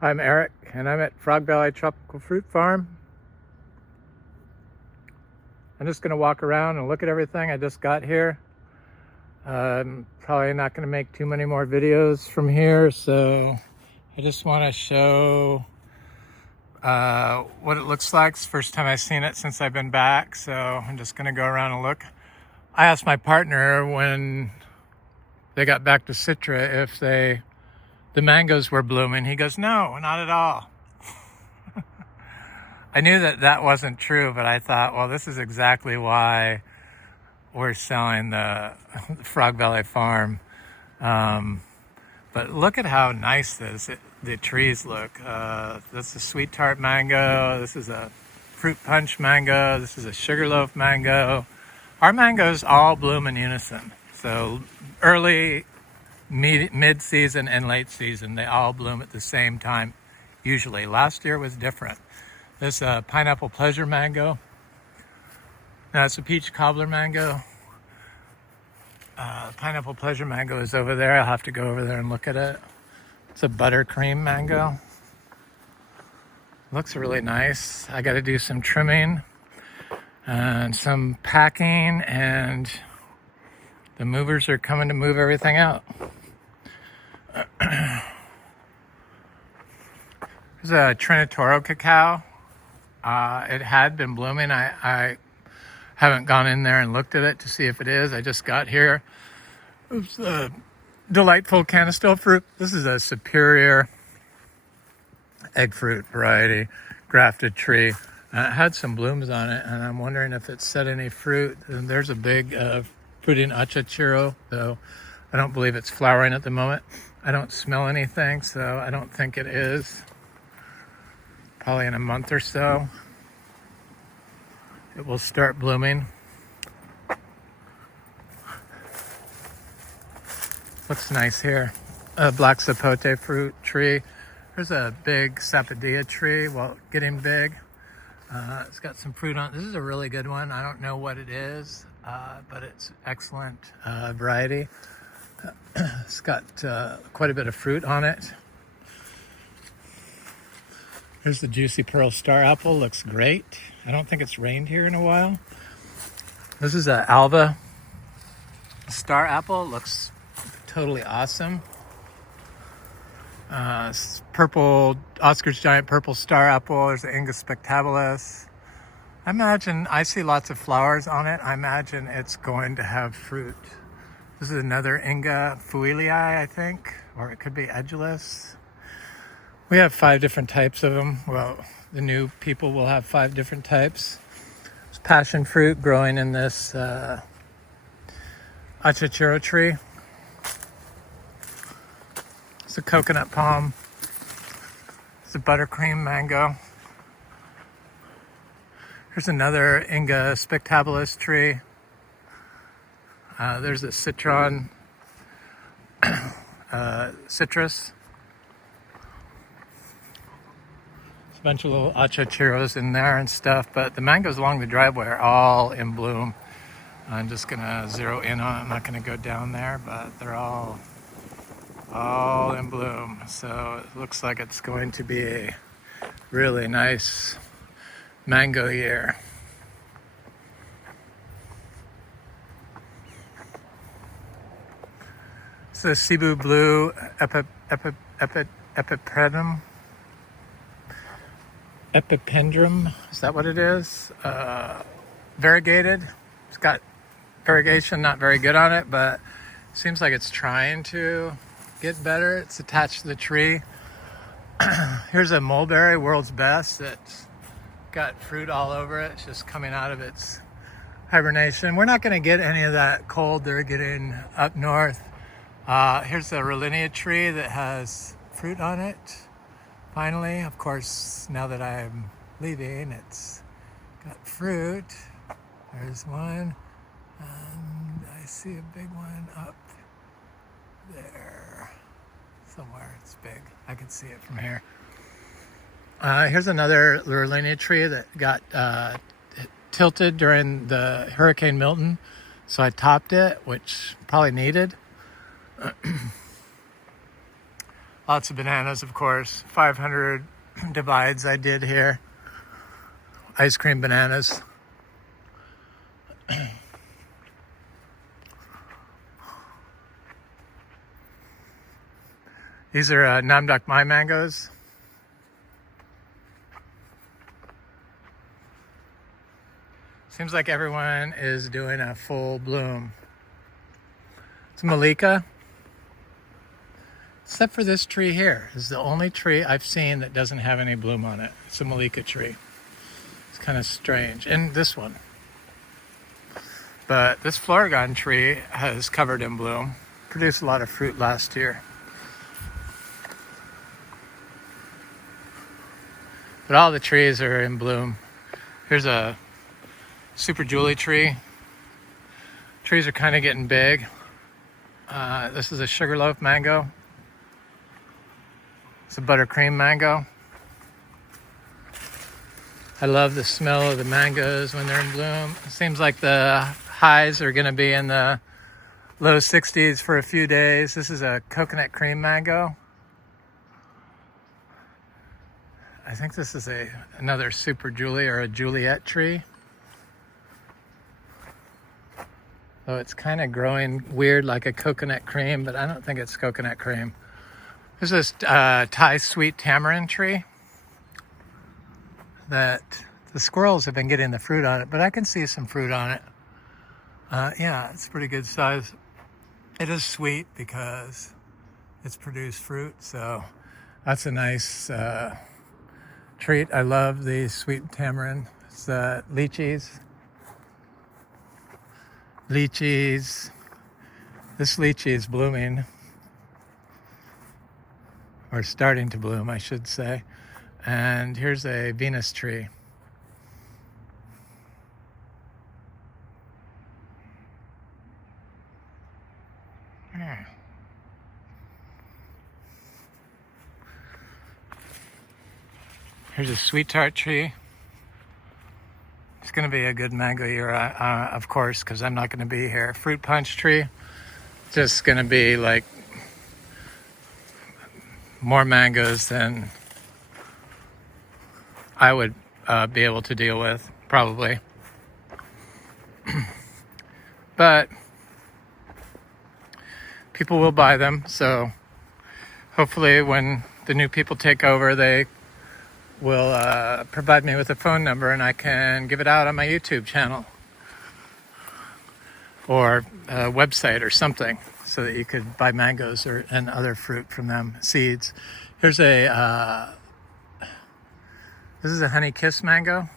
I'm Eric, and I'm at Frog Valley Tropical Fruit Farm. I'm just going to walk around and look at everything. I just got here. I'm probably not going to make too many more videos from here, so I just want to show what it looks like. It's the first time I've seen it since I've been back, so I'm just going to go around and look. I asked my partner when they got back to Citra if the mangoes were blooming. He goes, no, not at all. I knew that wasn't true, but I thought, well, this is exactly why we're selling the Frog Valley Farm. But look at how nice the trees look. This is a sweet tart mango. This is a fruit punch mango. This is a sugarloaf mango. Our mangoes all bloom in unison. So early, mid-season, and late season, they all bloom at the same time, usually. Last year was different. This pineapple pleasure mango. Now it's a peach cobbler mango. Pineapple pleasure mango is over there. I'll have to go over there and look at it. It's a buttercream mango. Looks really nice. I got to do some trimming and some packing, and the movers are coming to move everything out. There's a Trinitoro cacao. It had been blooming. I haven't gone in there and looked at it to see if it is. I just got here. It's a delightful canastel fruit. This is a superior egg fruit variety, grafted tree. It had some blooms on it, and I'm wondering if it set any fruit. And there's a big fruiting achachiro, though I don't believe it's flowering at the moment. I don't smell anything, so I don't think it is. Probably in a month or so, it will start blooming. Looks nice here. A black sapote fruit tree. There's a big sapodilla tree, well, getting big. It's got some fruit on it. This is a really good one. I don't know what it is, but it's excellent variety. It's got quite a bit of fruit on it. Here's the juicy pearl star apple. Looks great. I don't think it's rained here in a while. This is a Alva star apple. Looks totally awesome. Purple, Oscar's giant purple star apple. There's the Inga spectabilis. I see lots of flowers on it. I imagine it's going to have fruit. This is another Inga fuilii, I think, or it could be edulous. We have 5 different types of them. Well, the new people will have 5 different types. There's passion fruit growing in this achachiro tree. It's a coconut palm. It's a buttercream mango. Here's another Inga spectabilis tree. There's a citron citrus. A bunch of little achachiros in there and stuff, but the mangoes along the driveway are all in bloom. I'm just gonna zero in on it. I'm not gonna go down there, but they're all in bloom. So it looks like it's going to be a really nice mango year. It's a Cebu blue epipendrum, is that what it is? Variegated. It's got irrigation not very good on it, but seems like it's trying to get better. It's attached to the tree. Here's a mulberry, world's best, that's got fruit all over it. It's just coming out of its hibernation. We're not going to get any of that cold they're getting up north. Here's a Rollinia tree that has fruit on it. Finally, of course, now that I'm leaving, it's got fruit. There's one, and I see a big one up there somewhere. It's big. I can see it from here. Here's another Rollinia tree that got tilted during the Hurricane Milton, so I topped it, which probably needed. Lots of bananas, of course. 500 divides I did here. Ice cream bananas. These are Namdok Mai mangoes. Seems like everyone is doing a full bloom. It's Malika. Except for this tree here. This is the only tree I've seen that doesn't have any bloom on it. It's a Malika tree. It's kind of strange. And this one. But this Florigon tree has covered in bloom. Produced a lot of fruit last year. But all the trees are in bloom. Here's a Super Julie tree. Trees are kind of getting big. This is a Sugarloaf mango. It's a buttercream mango. I love the smell of the mangoes when they're in bloom. It seems like the highs are going to be in the low 60s for a few days. This is a coconut cream mango. I think this is another Super Julie or a Juliet tree. So it's kind of growing weird like a coconut cream, but I don't think it's coconut cream. There's this Thai sweet tamarind tree that the squirrels have been getting the fruit on it, but I can see some fruit on it. Yeah, it's pretty good size. It is sweet because it's produced fruit, so that's a nice treat. I love the sweet tamarind. It's lychees. Lychees. This lychee is blooming. Or starting to bloom, I should say. And here's a Venus tree. Here's a sweet tart tree. It's going to be a good mango year, of course, because I'm not going to be here. Fruit punch tree. Just going to be like more mangoes than I would be able to deal with, probably. But people will buy them, so hopefully when the new people take over, they will provide me with a phone number and I can give it out on my YouTube channel or a website or something so that you could buy mangoes and other fruit from them, seeds. Here's this is a honey kiss mango.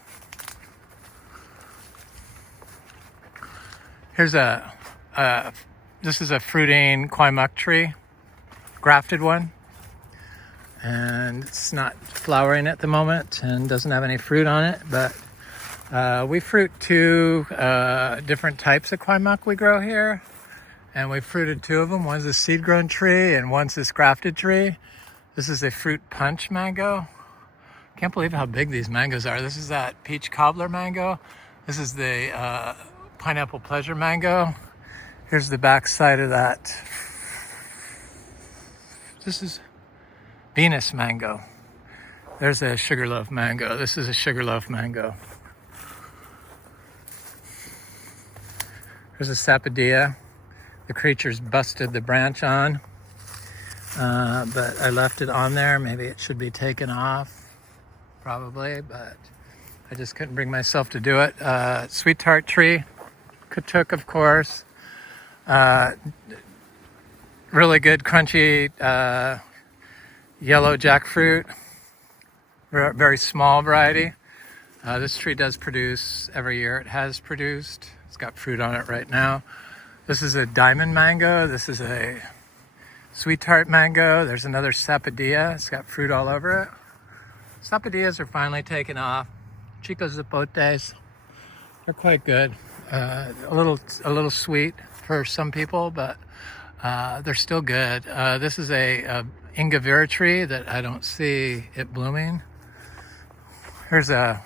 Here's this is a fruiting kwai muk tree, grafted one. And it's not flowering at the moment and doesn't have any fruit on it, but we fruit two different types of kwai muk we grow here, and we fruited two of them. One's a seed grown tree and one's this grafted tree. This is a fruit punch mango. Can't believe how big these mangoes are. This is that peach cobbler mango. This is the pineapple pleasure mango. Here's the back side of that. This is Venus mango. There's a Sugarloaf mango. This is a Sugarloaf mango. There's a Sapodilla. The creature's busted the branch on, but I left it on there. Maybe it should be taken off, probably, but I just couldn't bring myself to do it. Sweet tart tree, Katuk, of course. Really good, crunchy, yellow jackfruit, very small variety. This tree does produce every year. It has produced. It's got fruit on it right now. This is a diamond mango. This is a sweet tart mango. There's another Sapodilla. It's got fruit all over it. Sapodillas are finally taking off. Chico zapotes, they're quite good. A little sweet for some people, but they're still good. This is a Ingavera tree that I don't see it blooming. Here's a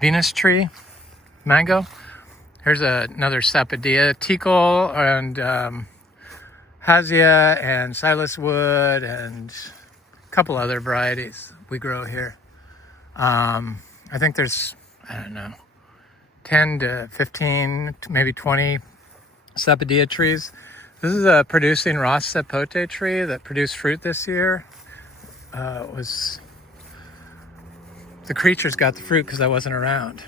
Venus tree, mango. Here's another Sapodilla, Tikal, and Hassia and Silas Wood and a couple other varieties we grow here. I think there's, I don't know, 10 to 15, maybe 20 sapodilla trees. This is a producing Ross sapote tree that produced fruit this year. The creatures got the fruit because I wasn't around.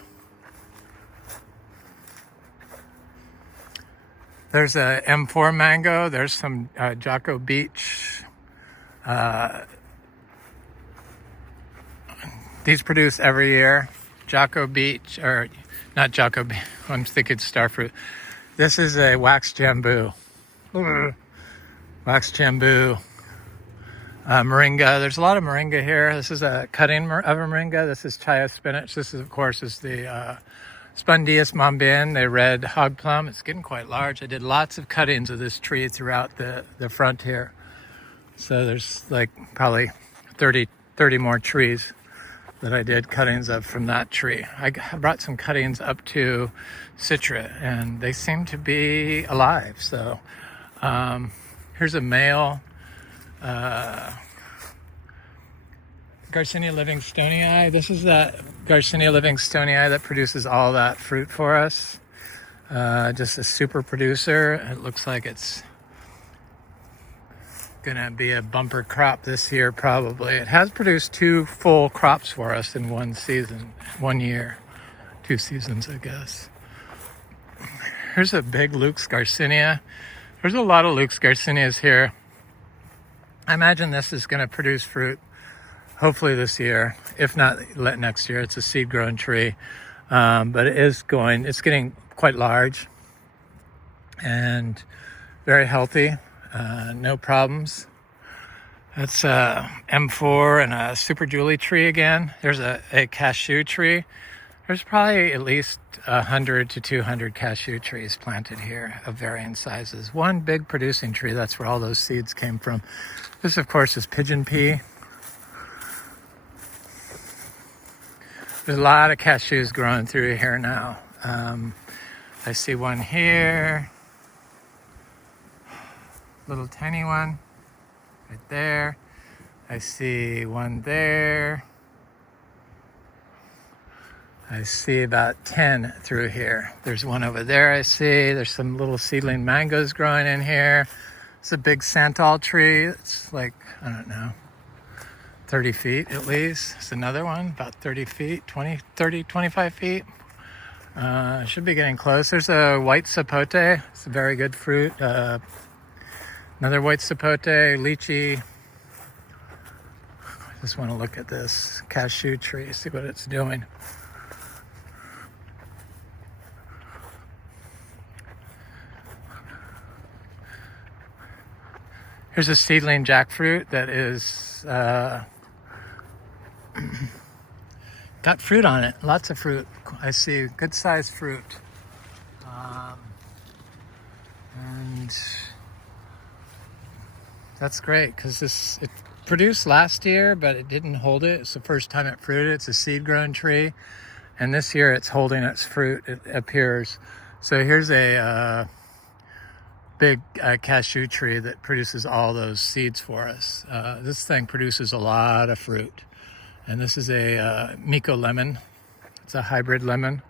There's a M4 mango. There's some Vero Beach. These produce every year. Vero Beach, or not Vero Beach, I'm thinking starfruit. This is a wax jambu. Wax jambu. Moringa. There's a lot of moringa here. This is a cutting of a moringa. This is chaya spinach. This is, of course, is the Spondius mambin, the red hog plum. It's getting quite large. I did lots of cuttings of this tree throughout the front here. So there's like probably 30 more trees that I did cuttings of from that tree. I brought some cuttings up to Citra, and they seem to be alive. So here's a male Garcinia livingstonii. This is that Garcinia livingstonii that produces all that fruit for us. Just a super producer. It looks like it's gonna be a bumper crop this year, probably. It has produced 2 full crops for us in one season, 1 year, 2 seasons, I guess. Here's a big Luke's Garcinia. There's a lot of Luke's Garcinias here. I imagine this is gonna produce fruit hopefully this year, if not next year. It's a seed grown tree, but it's getting quite large and very healthy. No problems. That's a M4 and a Super Julie tree again. There's a cashew tree. There's probably at least 100 to 200 cashew trees planted here of varying sizes. One big producing tree, that's where all those seeds came from. This, of course, is pigeon pea. There's a lot of cashews growing through here now. I see one here. Little tiny one right there. I see one there. I see about 10 through here. There's one over there I see. There's some little seedling mangoes growing in here. It's a big santal tree. It's like, I don't know, 30 feet at least. It's another one, about 30 feet, 25 feet. Should be getting close. There's a white sapote. It's a very good fruit. Another white sapote, lychee. I just want to look at this cashew tree, see what it's doing. Here's a seedling jackfruit that is got fruit on it, lots of fruit. I see good sized fruit. And that's great because it produced last year, but it didn't hold it. It's the first time it fruited. It's a seed grown tree. And this year it's holding its fruit, it appears. So here's a big cashew tree that produces all those seeds for us. This thing produces a lot of fruit. And this is a Miko lemon. It's a hybrid lemon.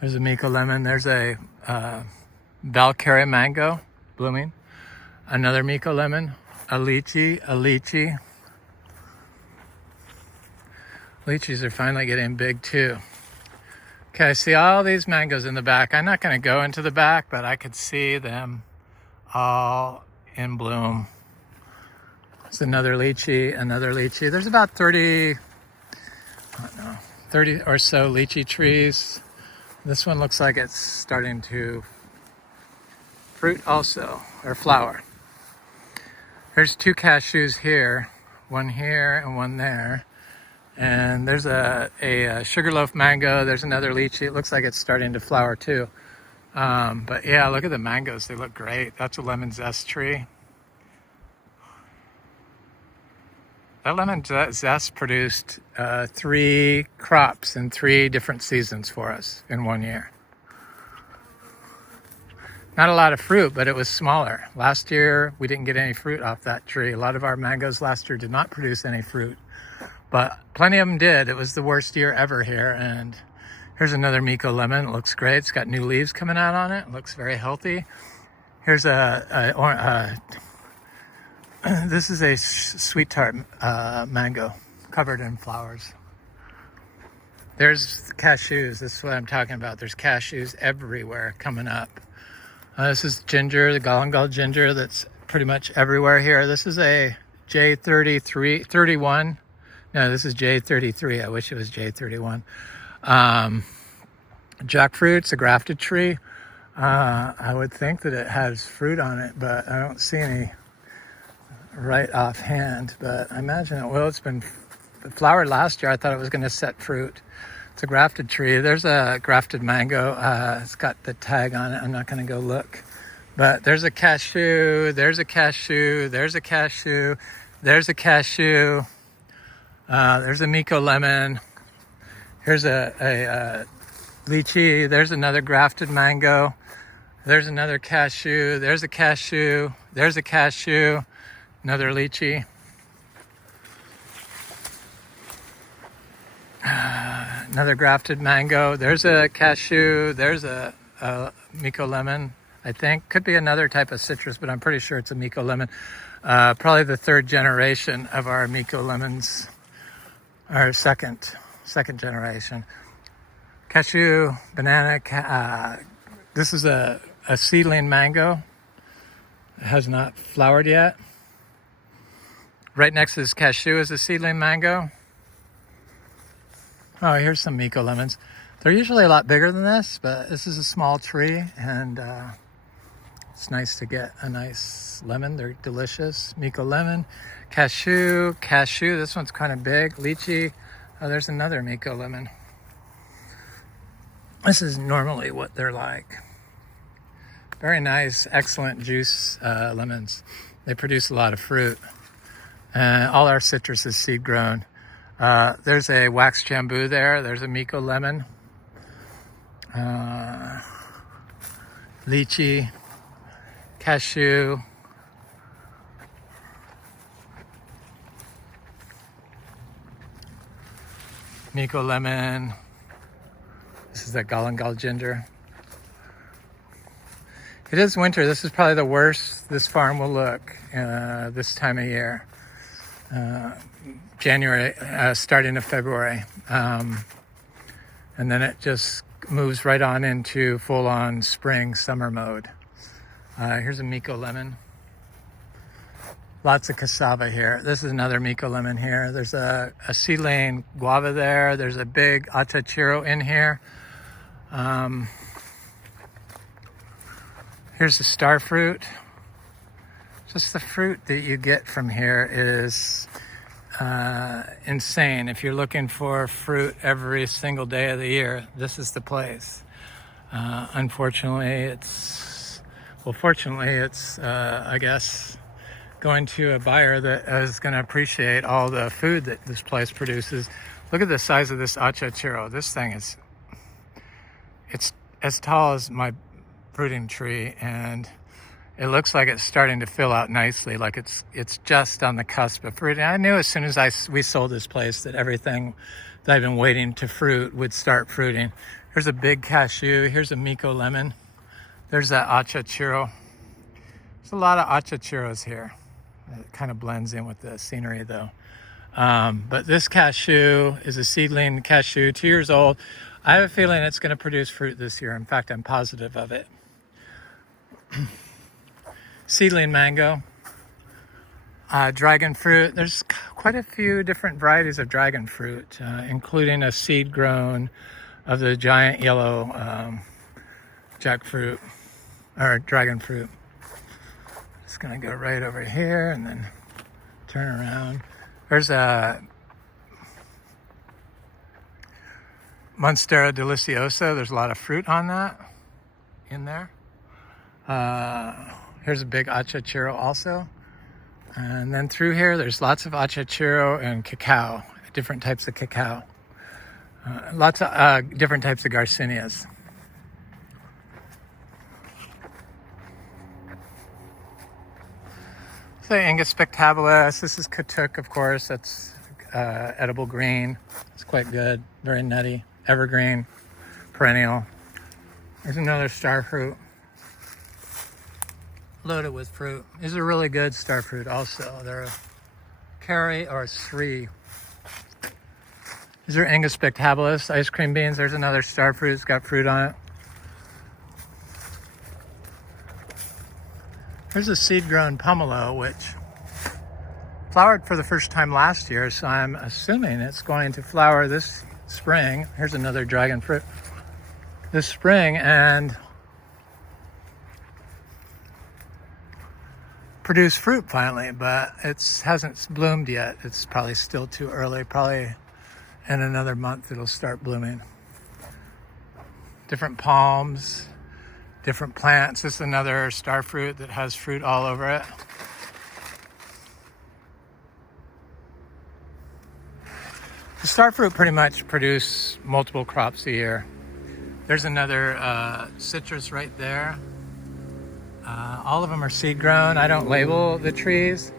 There's a Miko lemon. There's a Valkyrie mango blooming. Another Miko lemon. A lychee. Lychees are finally getting big too. Okay, I see all these mangoes in the back. I'm not going to go into the back, but I could see them all in bloom. There's another lychee. There's about 30 or so lychee trees. This one looks like it's starting to fruit also, or flower. There's 2 cashews here, one here and one there. And there's a sugarloaf mango. There's another lychee. It looks like it's starting to flower too. But yeah, look at the mangoes. They look great. That's a lemon zest tree. That lemon zest produced 3 crops in 3 different seasons for us in 1 year. Not a lot of fruit, but it was smaller. Last year, we didn't get any fruit off that tree. A lot of our mangoes last year did not produce any fruit, but plenty of them did. It was the worst year ever here. And here's another Miko lemon. It looks great. It's got new leaves coming out on it. It looks very healthy. Here's this is a sweet tart mango covered in flowers. There's cashews. This is what I'm talking about. There's cashews everywhere coming up. This is ginger, the galangal ginger that's pretty much everywhere here. This is a J31. No, this is J33. I wish it was J31. Jackfruit's a grafted tree. I would think that it has fruit on it, but I don't see any right offhand. But I imagine it will. It's been flowered last year. I thought it was going to set fruit. It's a grafted tree. There's a grafted mango. It's got the tag on it. I'm not going to go look. But there's a cashew. There's a cashew. There's a cashew. There's a cashew. There's a Miko lemon. Here's a lychee. There's another grafted mango. There's another cashew. There's a cashew. There's a cashew. Another lychee. Another grafted mango. There's a cashew. There's a Miko lemon, I think. Could be another type of citrus, but I'm pretty sure it's a Miko lemon. Probably the third generation of our Miko lemons, or second generation. Cashew, banana. This is a seedling mango. It has not flowered yet. Right next to this cashew is a seedling mango. Oh, here's some Miko lemons. They're usually a lot bigger than this, but this is a small tree, and it's nice to get a nice lemon. They're delicious. Miko lemon, cashew. This one's kind of big. Lychee. Oh, there's another Miko lemon. This is normally what they're like. Very nice, excellent juice lemons. They produce a lot of fruit. All our citrus is seed grown. There's a wax jambu there. There's a Miko lemon. Lychee. Cashew. Miko lemon. This is a galangal ginger. It is winter. This is probably the worst this farm will look this time of year. January, starting of February. And then it just moves right on into full-on spring, summer mode. Here's a Miko lemon. Lots of cassava here. This is another Miko lemon here. There's a seedling guava there. There's a big achachiro in here. Here's the star fruit. Just the fruit that you get from here is insane. If you're looking for fruit every single day of the year, this is the place. Unfortunately, fortunately, it's I guess, going to a buyer that is going to appreciate all the food that this place produces. Look at the size of this achachiro. This thing it's as tall as my fruiting tree, and it looks like it's starting to fill out nicely, like it's just on the cusp of fruiting. I knew as soon as we sold this place that everything that I've been waiting to fruit would start fruiting. Here's a big cashew. Here's a Miko lemon. There's that achachiro. There's a lot of achachiros here. It kind of blends in with the scenery, though. But this cashew is a seedling cashew, 2 years old. I have a feeling it's going to produce fruit this year. In fact, I'm positive of it. Seedling mango, dragon fruit. There's quite a few different varieties of dragon fruit, including a seed grown of the giant yellow jackfruit or dragon fruit. Just gonna go right over here and then turn around. There's a Monstera deliciosa. There's a lot of fruit on that in there. Here's a big achachiro also. And then through here, there's lots of achachiro and cacao, different types of cacao. Lots of different types of garcinias. So Angus spectabilis. This is Katuk, of course. That's edible green. It's quite good. Very nutty. Evergreen. Perennial. There's another star fruit. Loaded with fruit. These are really good star fruit also. They're a carry or a 3. These are Angus spectabilis ice cream beans. There's another star fruit. It's got fruit on it. There's a seed-grown pomelo, which flowered for the first time last year, so I'm assuming it's going to flower this spring. Here's another dragon fruit. This spring and produce fruit finally, but it hasn't bloomed yet. It's probably still too early. Probably in another month it'll start blooming. Different palms, different plants. This is another star fruit that has fruit all over it. The star fruit pretty much produce multiple crops a year. There's another citrus right there. All of them are seed grown. I don't label the trees.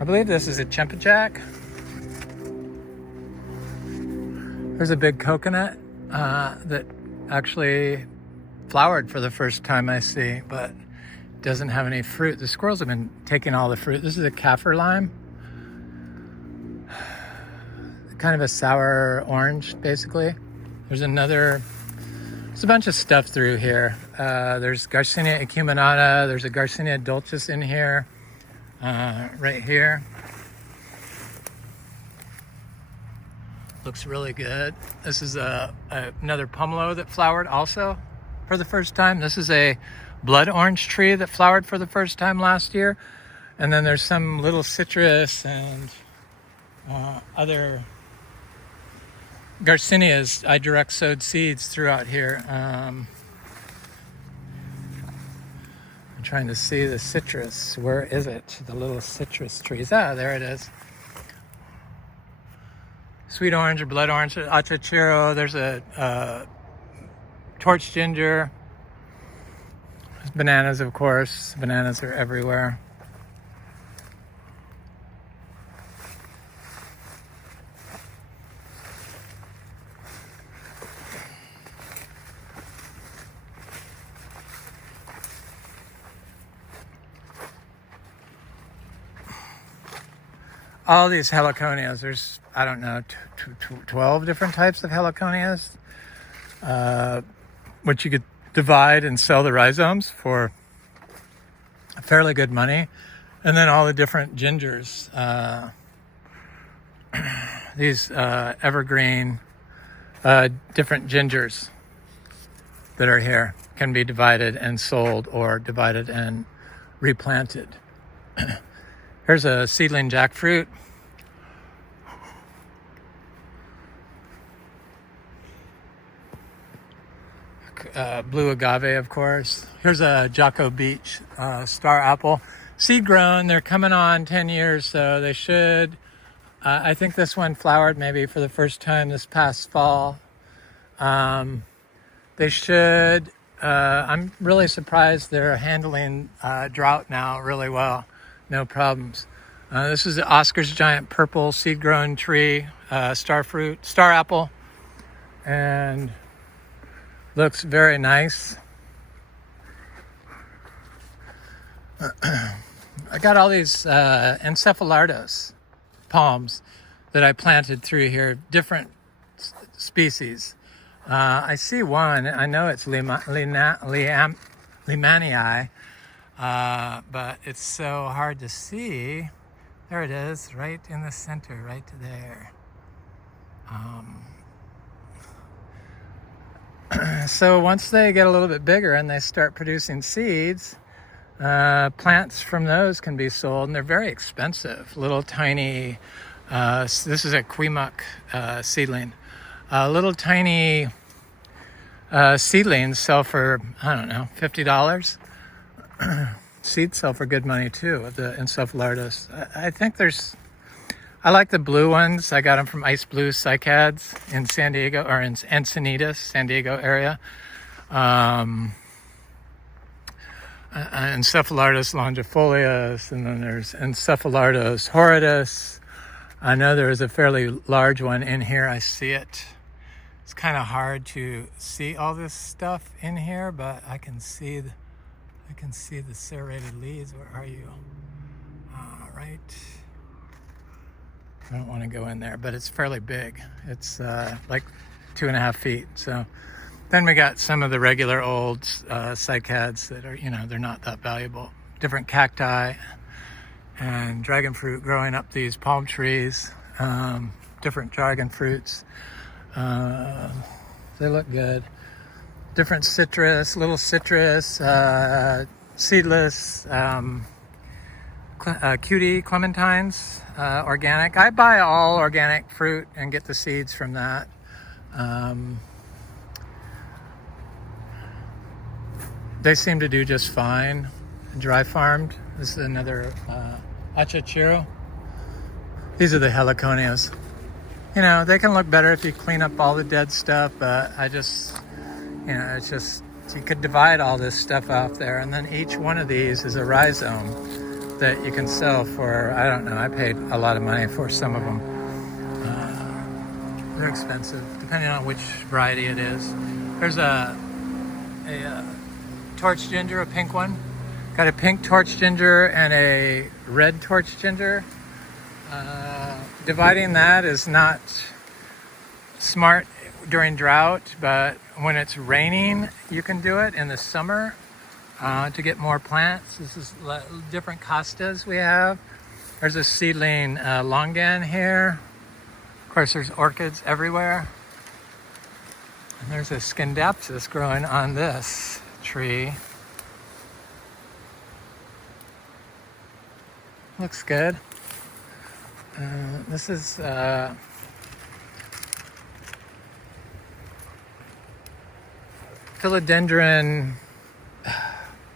I believe this is a Chempachak. There's a big coconut that actually flowered for the first time I see, but doesn't have any fruit. The squirrels have been taking all the fruit. This is a kaffir lime. Kind of a sour orange, basically. There's a bunch of stuff through here. There's Garcinia acuminata. There's a Garcinia dulcis in here, right here. Looks really good. This is another pomelo that flowered also for the first time. This is a blood orange tree that flowered for the first time last year. And then there's some little citrus and other Garcinias. I direct sowed seeds throughout here. I'm trying to see the citrus. Where is it? The little citrus trees. Ah, there it is. Sweet orange or blood orange, achachiro. There's a torch ginger. There's bananas, of course. Bananas are everywhere. All these heliconias, there's, I don't know, 12 different types of heliconias, which you could divide and sell the rhizomes for fairly good money. And then all the different gingers, these evergreen, different gingers that are here can be divided and sold or divided and replanted. Here's a seedling jackfruit. Blue agave, of course. Here's a Vero Beach star apple. Seed grown, they're coming on 10 years, so they should. I think this one flowered maybe for the first time this past fall. They should. I'm really surprised they're handling drought now really well. No problems. This is the Oscar's giant purple seed-grown tree, star apple, and looks very nice. I got all these encephalardos palms that I planted through here, different species. I see one. I know it's Limanii. But it's so hard to see. There it is, right in the center, right there. So once they get a little bit bigger and they start producing seeds, plants from those can be sold, and they're very expensive. Little tiny, this is a Queemuck seedling. Little tiny seedlings sell for, I don't know, $50. Seeds sell for good money too, the encephalitis. I think I like the blue ones. I got them from Ice Blue Cycads in San Diego, or in Encinitas, San Diego area. Encephalitis longifolius, and then there's Encephalitis horridus. I know there is a fairly large one in here. I see it. It's kind of hard to see all this stuff in here, but I can see the serrated leaves. Where are you? Right. I don't want to go in there, but it's fairly big. It's like 2.5 feet. So then we got some of the regular old cycads that are, they're not that valuable. Different cacti and dragon fruit growing up these palm trees. Different dragon fruits. They look good. Different citrus, little citrus, seedless, cutie clementines, organic. I buy all organic fruit and get the seeds from that. They seem to do just fine. Dry farmed. This is another achachiro. These are the heliconias. They can look better if you clean up all the dead stuff, but I just, it's just, you could divide all this stuff out there, and then each one of these is a rhizome that you can sell for, I don't know, I paid a lot of money for some of them. They're expensive, depending on which variety it is. There's a torch ginger, a pink one. Got a pink torch ginger and a red torch ginger. Dividing that is not smart during drought, but when it's raining, you can do it in the summer to get more plants. This is different costas we have. There's a seedling longan here. Of course, there's orchids everywhere. And there's a scindapsus growing on this tree. Looks good. This is philodendron.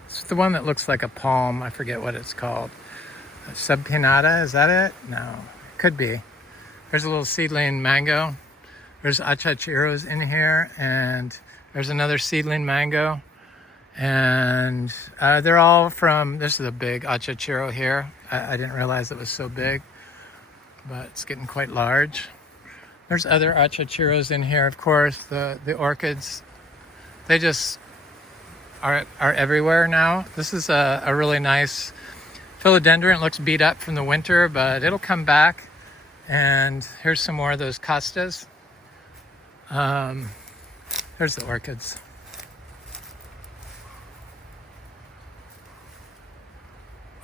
It's the one that looks like a palm. I forget what it's called. Subpinnata, is that it? No, could be. There's a little seedling mango. There's achachiros in here, and there's another seedling mango. And they're all from, this is a big achachiro here. I didn't realize it was so big, but it's getting quite large. There's other achachiros in here, of course. The orchids, they just are everywhere now. This is a really nice philodendron. It looks beat up from the winter, but it'll come back. And here's some more of those costas. There's the orchids.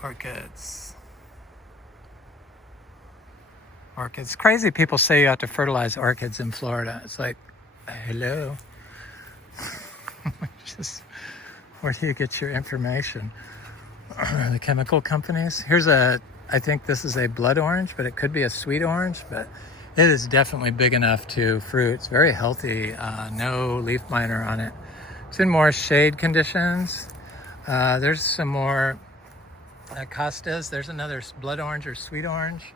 Orchids. Crazy people say you have to fertilize orchids in Florida. It's like, hello. Just, where do you get your information? The chemical companies. I think this is a blood orange, but it could be a sweet orange, but it is definitely big enough to fruit. It's very healthy. No leaf miner on it. It's in more shade conditions. There's some more costas. There's another blood orange or sweet orange.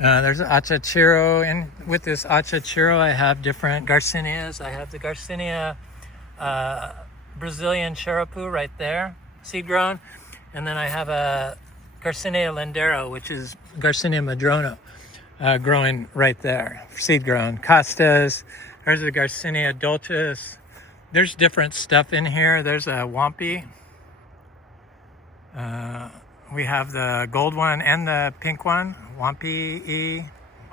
There's an achachiro. And with this achachiro, I have different garcinias. I have the garcinia Brazilian charapu right there, seed grown. And then I have a Garcinia lindero, which is Garcinia madrona, growing right there, seed grown. Costas, there's a Garcinia adultus. There's different stuff in here. There's a wampi. We have the gold one and the pink one, wampi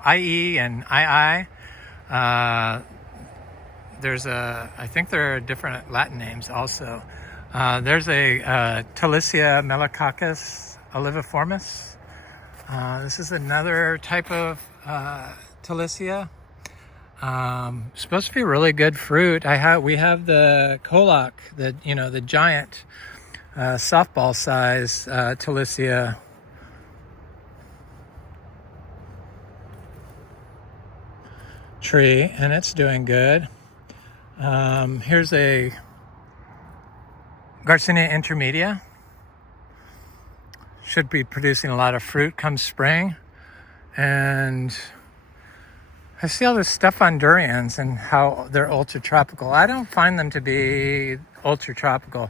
IE and II. I think there are different Latin names also. There's a Talicia melicoccus oliviformis. This is another type of Talicia. Supposed to be really good fruit. We have the Koloch, the giant softball size Talicia. Tree, and it's doing good. Here's a Garcinia intermedia. Should be producing a lot of fruit come spring. And I see all this stuff on durians and how they're ultra tropical. I don't find them to be ultra tropical.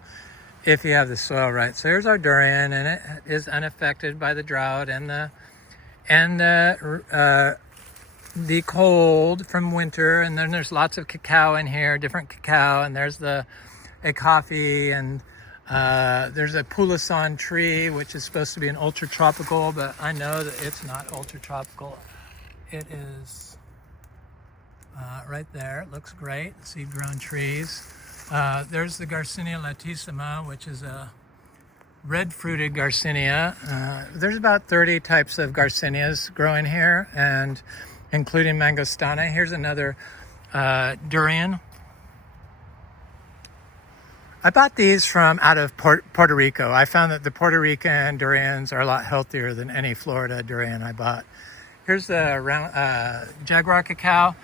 if you have the soil right. So here's our durian, and it is unaffected by the drought and the cold from winter. And then there's lots of cacao in here, different cacao, and there's a coffee, and there's a pulisan tree, which is supposed to be an ultra tropical, but I know that it's not ultra tropical. It is right there. It looks great. Seed grown trees. There's the Garcinia latissima, which is a red fruited Garcinia. There's about 30 types of Garcinias growing here, and including mangostana. Here's another durian. I bought these from out of Puerto Rico. I found that the Puerto Rican durians are a lot healthier than any Florida durian I bought. Here's the jaguar cacao.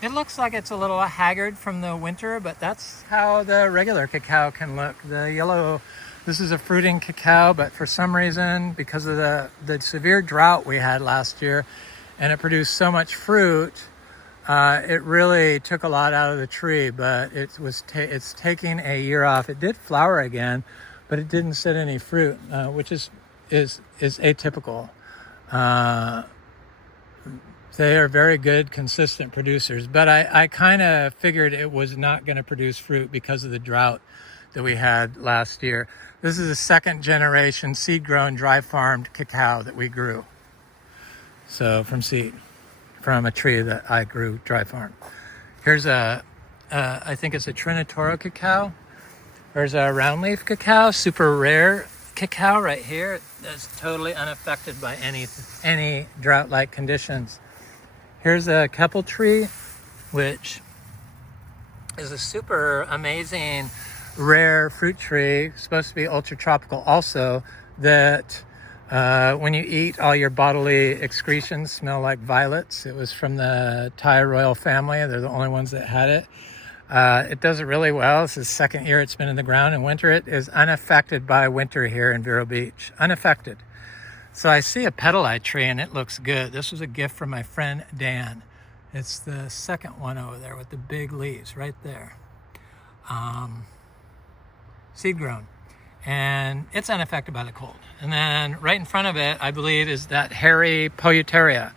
It looks like it's a little haggard from the winter, but that's how the regular cacao can look. The yellow, this is a fruiting cacao, but for some reason, because of the severe drought we had last year, and it produced so much fruit, it really took a lot out of the tree, but it's taking a year off. It did flower again, but it didn't set any fruit, which is atypical. They are very good, consistent producers, but I kind of figured it was not going to produce fruit because of the drought that we had last year. This is a second generation seed-grown, dry-farmed cacao that we grew. So from seed, from a tree that I grew dry-farmed. Here's I think it's a Trinitoro cacao. There's a round-leaf cacao, super rare cacao right here. That's totally unaffected by any drought-like conditions. Here's a keppel tree, which is a super amazing rare fruit tree, supposed to be ultra tropical also, that when you eat, all your bodily excretions smell like violets. It was from the Thai royal family. They're the only ones that had it. It does it really well. This is the second year it's been in the ground. In winter, it is unaffected by winter here in Vero Beach. Unaffected. So I see a petalite tree and it looks good. This was a gift from my friend Dan. It's the second one over there with the big leaves right there. Seed grown. And it's unaffected by the cold. And then right in front of it, I believe, is that hairy Polyteria.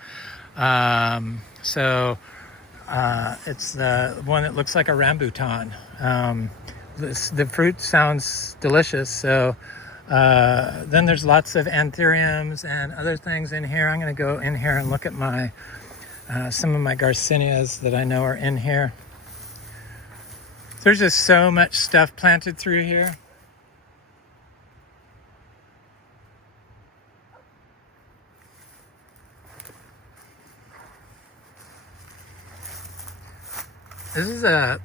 It's the one that looks like a rambutan. The fruit sounds delicious. So then there's lots of anthuriums and other things in here. I'm going to go in here and look at my some of my Garcinias that I know are in here. There's just so much stuff planted through here. This is a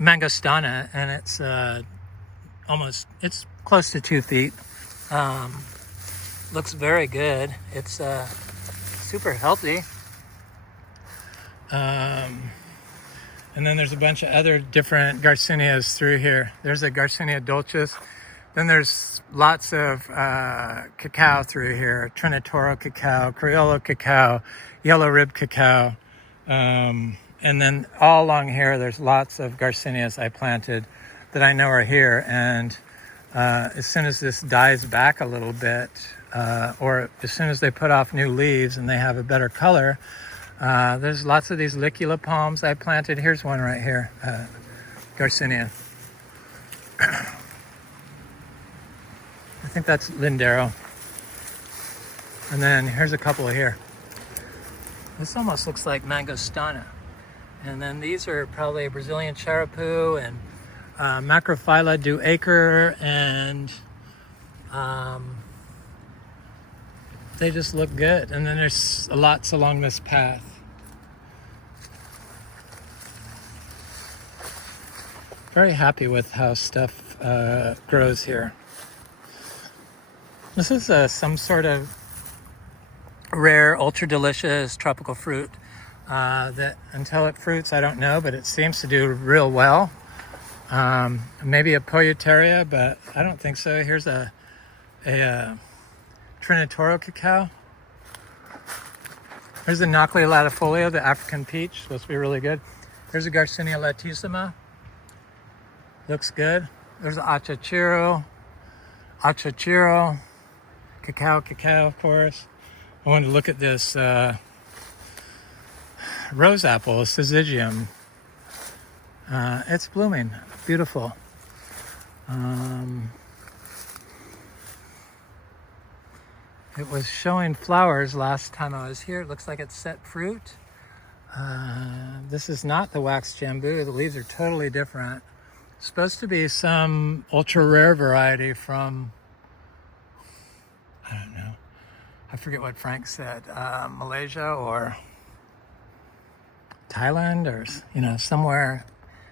mangostana, and it's it's close to 2 feet. Looks very good. It's super healthy. And then there's a bunch of other different Garcinias through here. There's a Garcinia dulcis. Then there's lots of cacao through here. Trinitoro cacao, Criollo cacao, yellow rib cacao. And then all along here, there's lots of Garcinias I planted that I know are here. And as soon as this dies back a little bit, or as soon as they put off new leaves and they have a better color, there's lots of these licula palms I planted. Here's one right here, Garcinia. I think that's Lindero. And then here's a couple here. This almost looks like mangostana. And then these are probably Brazilian charapoo and Macrophylla du acre, and they just look good. And then there's lots along this path. Very happy with how stuff grows here. This is some sort of rare, ultra delicious tropical fruit that until it fruits, I don't know, but it seems to do real well. Maybe a Polyteria, but I don't think so. Here's a Trinitoro cacao. Here's the Noclia latifolia, the African peach, supposed to be really good. Here's a Garcinia latissima. Looks good. There's achachiro, cacao, of course. I wanted to look at this rose apple, syzygium. It's blooming, beautiful. It was showing flowers last time I was here. It looks like it's set fruit. This is not the wax jambu. The leaves are totally different. It's supposed to be some ultra rare variety from, I don't know, I forget what Frank said, Malaysia or Thailand or, somewhere,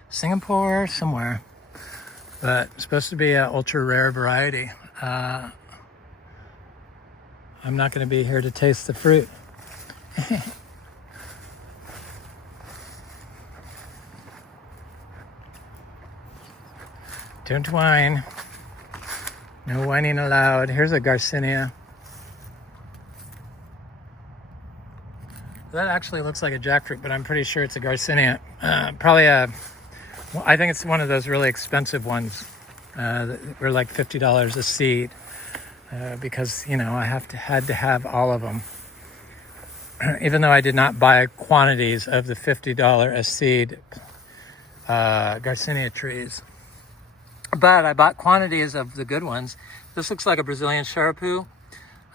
Singapore, somewhere. But it's supposed to be an ultra rare variety. I'm not going to be here to taste the fruit. Don't whine. No whining allowed. Here's a Garcinia. That actually looks like a jackfruit, but I'm pretty sure it's a Garcinia. I think it's one of those really expensive ones. That were like $50 a seed. Because, I had to have all of them. Even though I did not buy quantities of the $50 a seed Garcinia trees. But I bought quantities of the good ones. This looks like a Brazilian Charapau.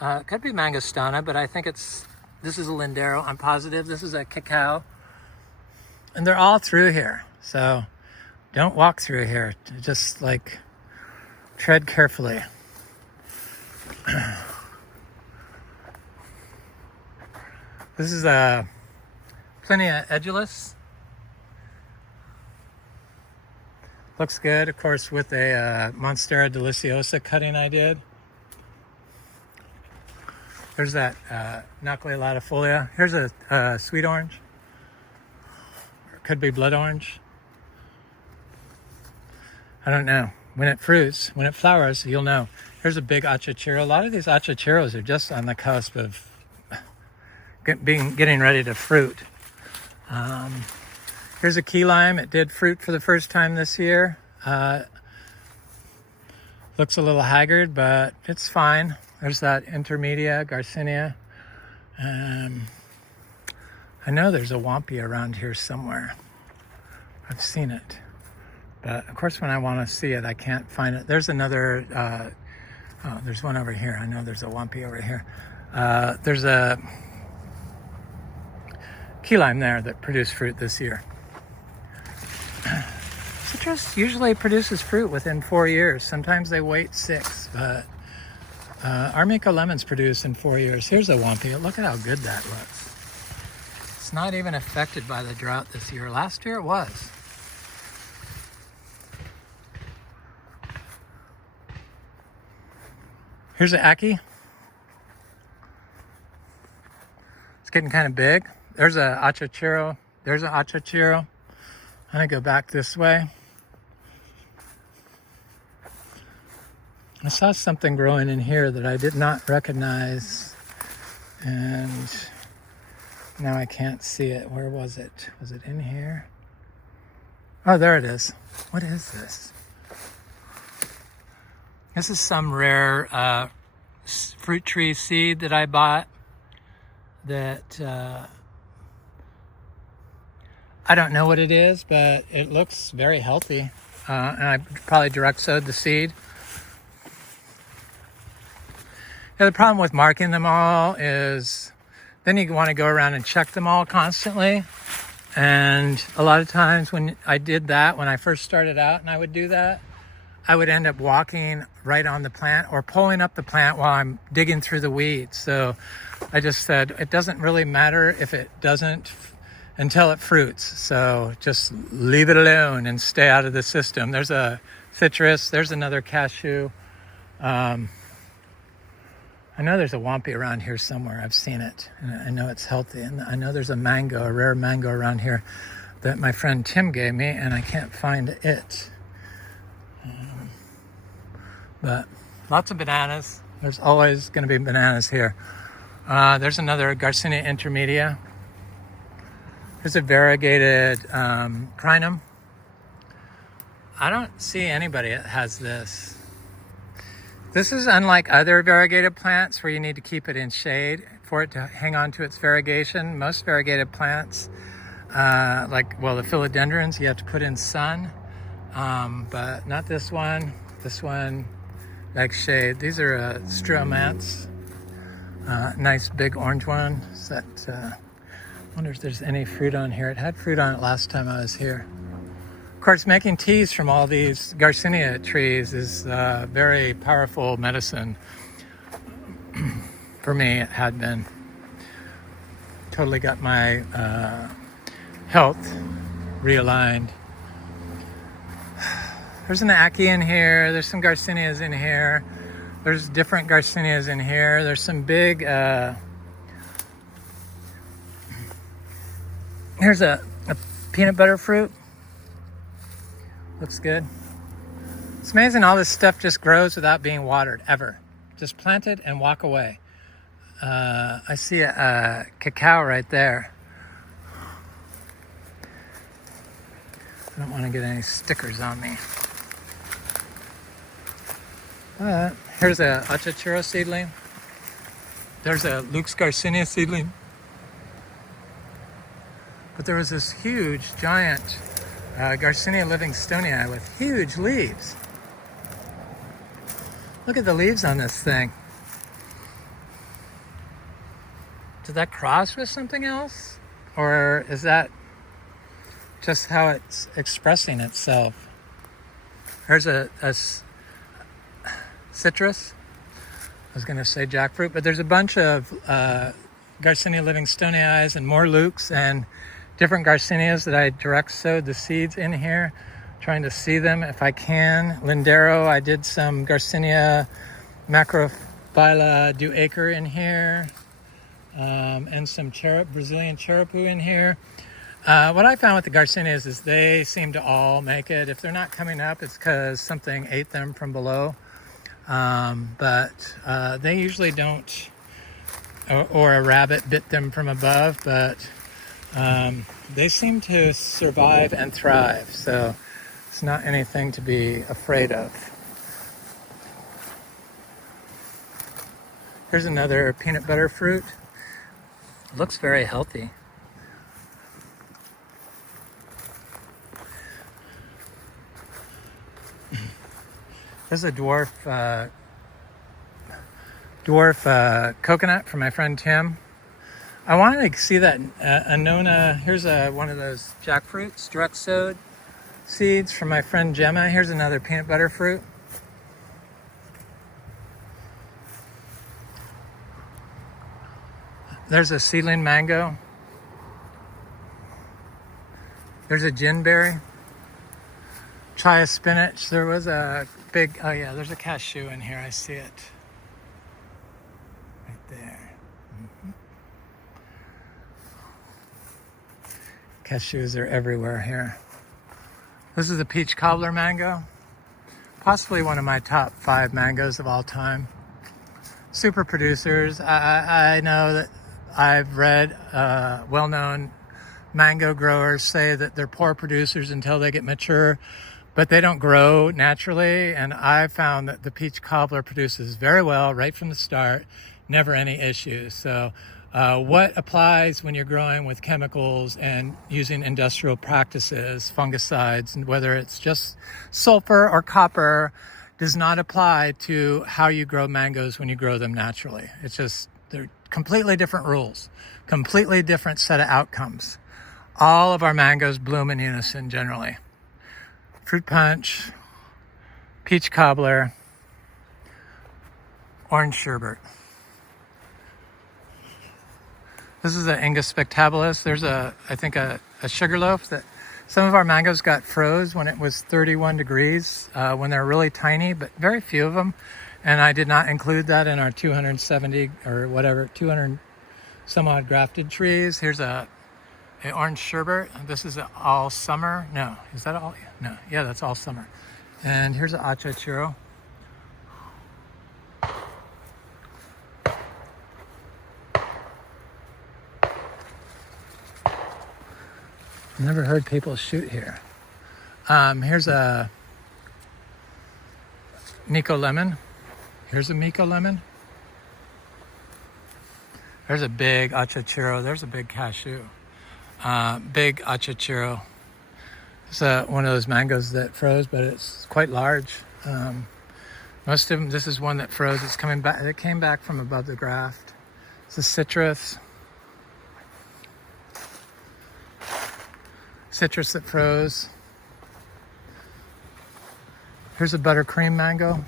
It could be Mangostana, but I think this is a Lindero. I'm positive this is a cacao. And they're all through here. So don't walk through here. Just tread carefully. This is a Plinia edulis. Looks good, of course, with a Monstera deliciosa cutting I did. There's that Noclea latifolia. Here's a sweet orange. Or it could be blood orange. I don't know. When it flowers, you'll know. Here's a big achachiro. A lot of these achachiros are just on the cusp of getting ready to fruit. Here's a key lime. It did fruit for the first time this year. Looks a little haggard, but it's fine. There's that intermedia, Garcinia. I know there's a Wampia around here somewhere. I've seen it. But, of course, when I want to see it, I can't find it. There's another... there's one over here. I know there's a Wampia over here. There's a key lime there that produced fruit this year. Citrus usually produces fruit within 4 years. Sometimes they wait 6, but Armico lemons produce in 4 years. Here's a Wampia. Look at how good that looks. It's not even affected by the drought this year. Last year it was. Here's an Aki. It's getting kind of big. There's a achachiro. There's an achachiro. I'm gonna go back this way. I saw something growing in here that I did not recognize, and now I can't see it. Where was it? Was it in here? Oh, there it is. What is this? This is some rare fruit tree seed that I bought that I don't know what it is, but it looks very healthy. And I probably direct sowed the seed. Yeah, the problem with marking them all is then you want to go around and check them all constantly. And a lot of times when I did that, when I first started out and I would do that, I would end up walking right on the plant or pulling up the plant while I'm digging through the weeds. So I just said, it doesn't really matter if it doesn't until it fruits. So just leave it alone and stay out of the system. There's a citrus, there's another cashew. I know there's a Wampia around here somewhere. I've seen it, and I know it's healthy. And I know there's a mango, a rare mango around here that my friend Tim gave me, and I can't find it. But lots of bananas. There's always going to be bananas here. There's another Garcinia intermedia. There's a variegated crinum. I don't see anybody that has this. This is unlike other variegated plants where you need to keep it in shade for it to hang on to its variegation. Most variegated plants, the philodendrons, you have to put in sun, but not this one. This one likes shade. These are stromats, nice big orange one. I wonder if there's any fruit on here. It had fruit on it last time I was here. Of course, making teas from all these Garcinia trees is very powerful medicine. For me, it had been. Totally got my health realigned. There's an Ackee in here. There's some Garcinias in here. There's different Garcinias in here. There's some big... Here's a peanut butter fruit. Looks good. It's amazing all this stuff just grows without being watered, ever. Just plant it and walk away. I see a cacao right there. I don't want to get any stickers on me. Here's a achachuro seedling. There's a Luke's Garcinia seedling. But there was this huge, giant Garcinia Livingstonii with huge leaves. Look at the leaves on this thing. Did that cross with something else? Or is that just how it's expressing itself? There's a citrus. I was going to say jackfruit, but there's a bunch of Garcinia Livingstonii and more Lukes and different Garcinias that I direct sowed the seeds in here, trying to see them if I can. Lindero, I did some Garcinia macrophylla duacer in here, and some Brazilian cheripoo in here. What I found with the Garcinias is they seem to all make it. If they're not coming up, it's because something ate them from below. But they usually don't, or a rabbit bit them from above, but they seem to survive and thrive, so it's not anything to be afraid of. Here's another peanut butter fruit. Looks very healthy. There's a dwarf coconut from my friend Tim. I wanted to see that Annona. Here's one of those jackfruits, direct sowed seeds from my friend Gemma. Here's another peanut butter fruit. There's a seedling mango. There's a ginberry. Try a spinach. There was a big, oh yeah, there's a cashew in here. I see it. Right there. Cashews are everywhere here. This is a peach cobbler mango. Possibly one of my top 5 mangoes of all time. Super producers. I know that I've read well-known mango growers say that they're poor producers until they get mature, but they don't grow naturally. And I've found that the peach cobbler produces very well right from the start, never any issues. So what applies when you're growing with chemicals and using industrial practices, fungicides, and whether it's just sulfur or copper, does not apply to how you grow mangoes when you grow them naturally. It's just, they're completely different rules, completely different set of outcomes. All of our mangoes bloom in unison generally. Fruit punch, peach cobbler, orange sherbet. This is an Ingus spectabilis. There's I think a sugarloaf that some of our mangoes got froze when it was 31 degrees when they're really tiny, but very few of them. And I did not include that in our 270 or whatever, 200 some odd grafted trees. Here's an orange sherbet. This is all summer. No, is that all? No, yeah, that's all summer. And here's an achachuro. Never heard people shoot here. Here's a Miko lemon. Here's a Miko lemon. There's a big achachiro. There's a big cashew. Big achachiro. It's one of those mangoes that froze, but it's quite large. Most of them, this is one that froze. It's coming back. It came back from above the graft. It's a citrus. Citrus that froze. Here's a buttercream mango.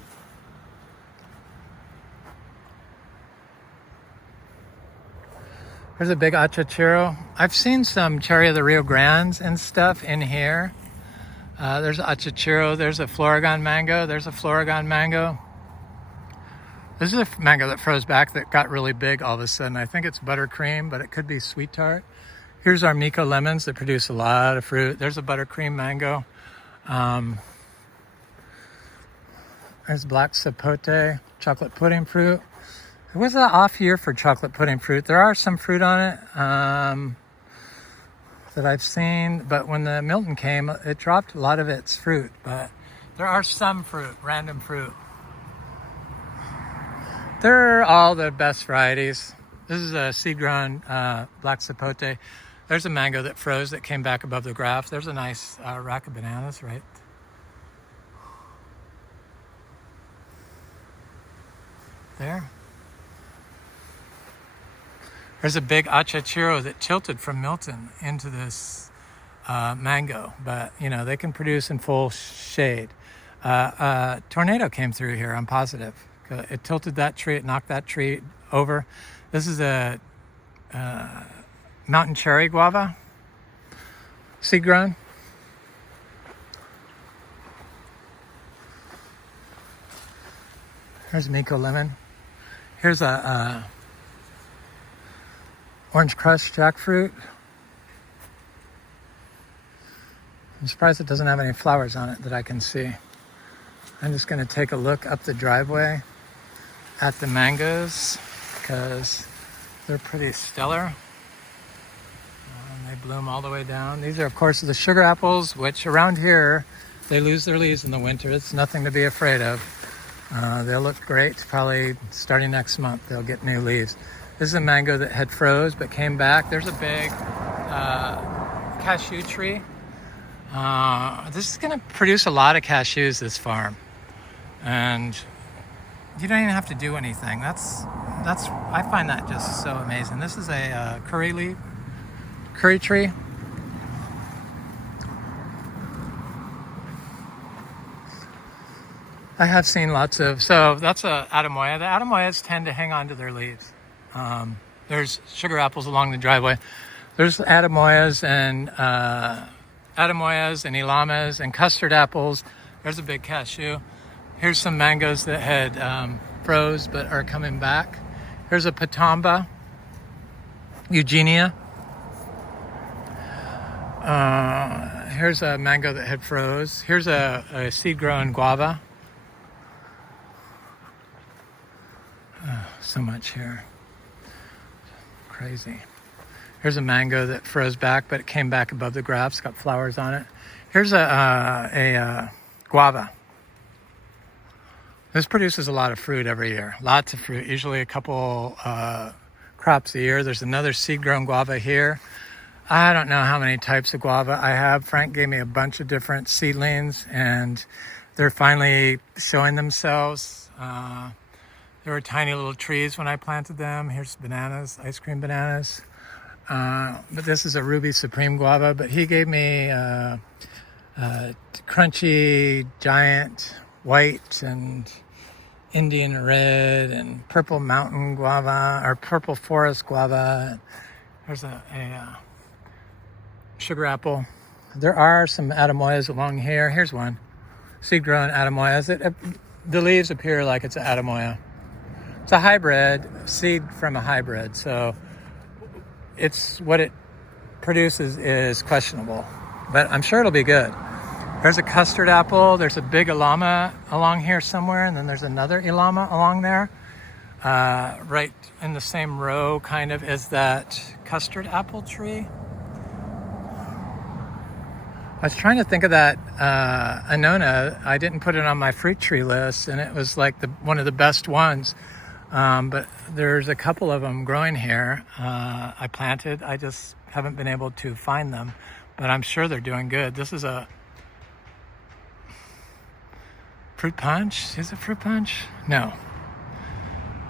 There's a big achachiro. I've seen some cherry of the Rio Grandes and stuff in here. There's achachiro. There's a Florigon mango. There's a Florigon mango. This is a mango that froze back that got really big all of a sudden. I think it's buttercream, but it could be sweet tart. Here's our Miko lemons that produce a lot of fruit. There's a buttercream mango. There's black sapote, chocolate pudding fruit. It was an off year for chocolate pudding fruit. There are some fruit on it that I've seen, but when the Milton came, it dropped a lot of its fruit. But there are some fruit, random fruit. They're all the best varieties. This is a seed-grown black sapote. There's a mango that froze that came back above the graft. There's a nice rack of bananas, right? There. There's a big achachiro that tilted from Milton into this mango, but you know, they can produce in full shade. Tornado came through here, I'm positive. It tilted that tree, it knocked that tree over. This is a mountain cherry guava, seed grown. Here's Miko lemon. Here's a orange crushed jackfruit. I'm surprised it doesn't have any flowers on it that I can see. I'm just going to take a look up the driveway at the mangoes because they're pretty stellar. They bloom all the way down. These are, of course, the sugar apples, which around here, they lose their leaves in the winter. It's nothing to be afraid of. They'll look great. Probably starting next month, they'll get new leaves. This is a mango that had froze but came back. There's a big cashew tree. This is going to produce a lot of cashews, this farm. And you don't even have to do anything. I find that just so amazing. This is a curry tree. I have seen lots of, so that's a Adamoya. The Adamoyas tend to hang on to their leaves. There's sugar apples along the driveway. There's Adamoyas and ilamas and custard apples. There's a big cashew. Here's some mangoes that had froze but are coming back. Here's a Patamba, Eugenia. Here's a mango that had froze. Here's a seed-grown guava. So much here. Crazy. Here's a mango that froze back, but it came back above the graft. It's got flowers on it. Here's a guava. This produces a lot of fruit every year. Lots of fruit, usually a couple crops a year. There's another seed-grown guava here. I don't know how many types of guava I have. Frank gave me a bunch of different seedlings, and they're finally showing themselves. There were tiny little trees when I planted them. Here's bananas, ice cream bananas. But this is a Ruby Supreme guava. But he gave me crunchy, giant, white, and Indian red, and purple mountain guava, or purple forest guava. There's a sugar apple. There are some Adamoyas along here. Here's one. Seed-grown Adamoyas. The leaves appear like it's an Adamoya. It's a hybrid, seed from a hybrid, so it's what it produces is questionable, but I'm sure it'll be good. There's a custard apple. There's a big Ilama along here somewhere, and then there's another Ilama along there, right in the same row kind of as that custard apple tree. I was trying to think of that Annona. I didn't put it on my fruit tree list, and it was like one of the best ones. But there's a couple of them growing here. I planted. I just haven't been able to find them, but I'm sure they're doing good. This is a fruit punch. Is it fruit punch? No.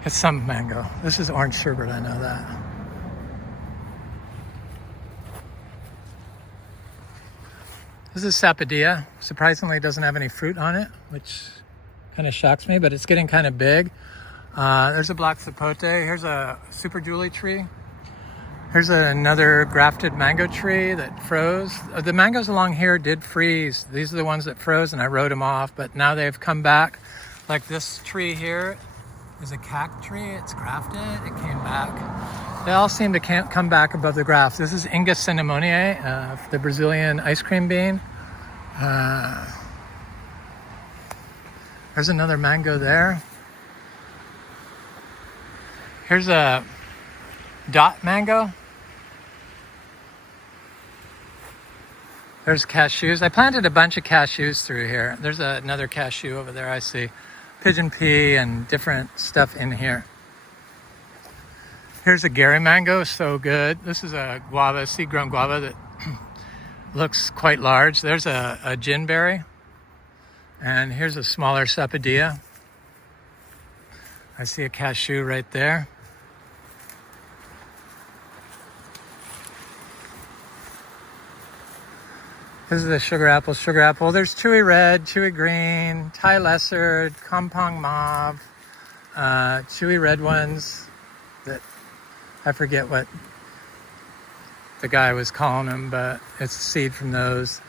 It's some mango. This is orange sherbet. I know that. This is sapodilla. Surprisingly, it doesn't have any fruit on it, which kind of shocks me, but it's getting kind of big. There's a black sapote. Here's a super Julie tree. Here's another grafted mango tree that froze. The mangoes along here did freeze. These are the ones that froze, and I wrote them off, but now they've come back. Like this tree here is a cac tree. It's grafted. It came back. They all seem to come back above the graft. This is Inga cinnamoniae, the Brazilian ice cream bean. There's another mango there. Here's a dot mango. There's cashews. I planted a bunch of cashews through here. There's another cashew over there I see. Pigeon pea and different stuff in here. Here's a Gary mango, so good. This is a guava, seed-grown guava that looks quite large. There's a ginberry. And here's a smaller sapodilla. I see a cashew right there. This is a sugar apple, sugar apple. There's chewy red, chewy green, Thai lesser, kompong mauve, chewy red ones that I forget what the guy was calling them, but it's a seed from those.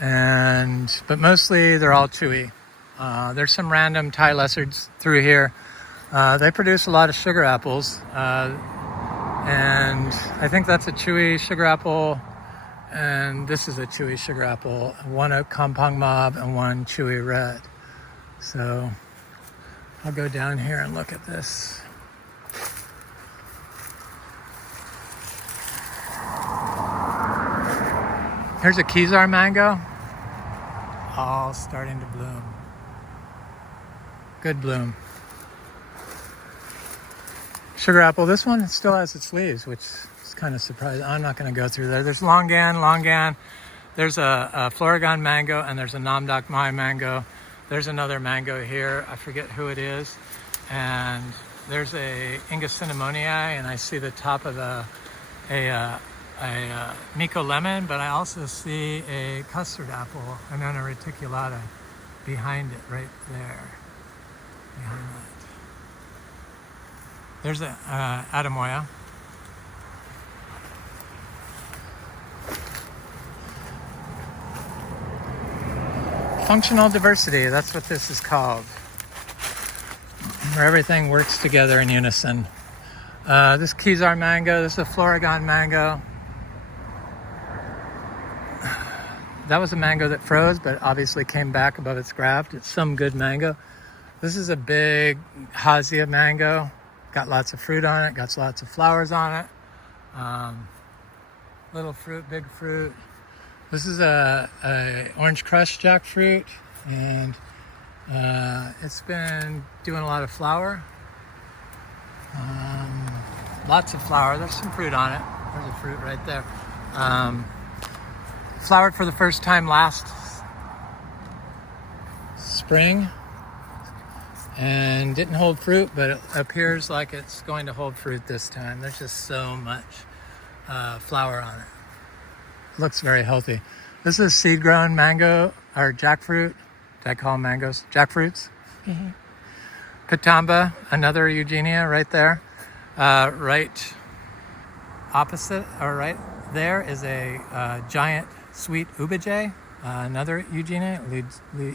But mostly they're all chewy. There's some random Thai lessers through here. They produce a lot of sugar apples. And I think that's a chewy sugar apple. And this is a chewy sugar apple, one a kompong mauve and one chewy red. So I'll go down here and look at this. Here's a Kezar mango, all starting to bloom. Good bloom. Sugar apple, this one still has its leaves, which is kind of surprising. I'm not going to go through there. There's longan. There's a Floregon mango, and there's a Namdok Mai mango. There's another mango here. I forget who it is. And there's a Inga cinnamoniae, and I see the top of a Miko lemon, but I also see a custard apple, Annona reticulata, behind it, right there. Behind that. There's a Adamoya. Functional diversity, that's what this is called. Where everything works together in unison. This Kezar mango, this is a Floregon mango. That was a mango that froze, but obviously came back above its graft. It's some good mango. This is a big Hazia mango. Got lots of fruit on it, got lots of flowers on it. Little fruit, big fruit. This is a orange crush jackfruit, and it's been doing a lot of flower. Lots of flower. There's some fruit on it. There's a fruit right there. Flowered for the first time last spring and didn't hold fruit, but it appears like it's going to hold fruit this time. There's just so much flower on it. Looks very healthy. This is seed-grown mango or jackfruit. Did I call them mangoes? Jackfruits. Mm-hmm. Pitamba, another Eugenia right there. Right opposite, or right there, is a giant sweet ubijay. Another Eugenia,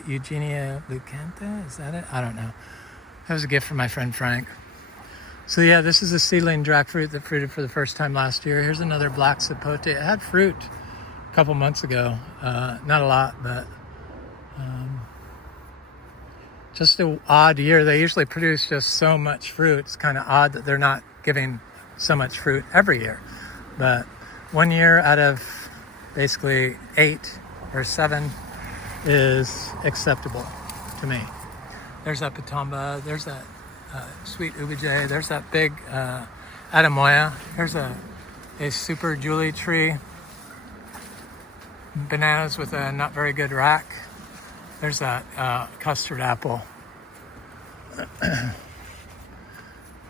Eugenia lucenta, is that it? I don't know. That was a gift from my friend Frank. So yeah, this is a seedling jackfruit that fruited for the first time last year. Here's another black sapote. It had fruit a couple months ago. Not a lot, but just an odd year. They usually produce just so much fruit. It's kind of odd that they're not giving so much fruit every year. But one year out of basically 8, or 7 is acceptable to me. There's that patamba, there's that sweet ubijay, there's that big adamoya, there's a super Julie tree, bananas with a not very good rack, there's that custard apple,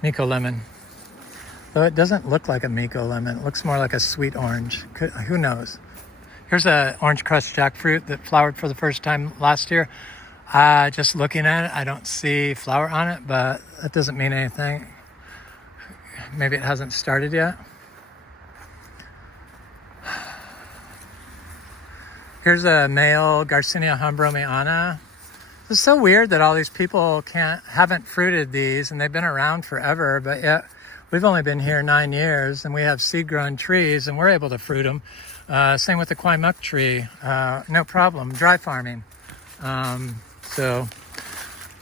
Miko lemon. Though it doesn't look like a Miko lemon, it looks more like a sweet orange. Who knows? Here's a orange crust jackfruit that flowered for the first time last year. Just looking at it, I don't see flower on it, but that doesn't mean anything. Maybe it hasn't started yet. Here's a male Garcinia humbromiana. It's so weird that all these people haven't fruited these, and they've been around forever, but yet we've only been here 9 years, and we have seed-grown trees, and we're able to fruit them. Same with the kwai muk tree, no problem, dry farming. So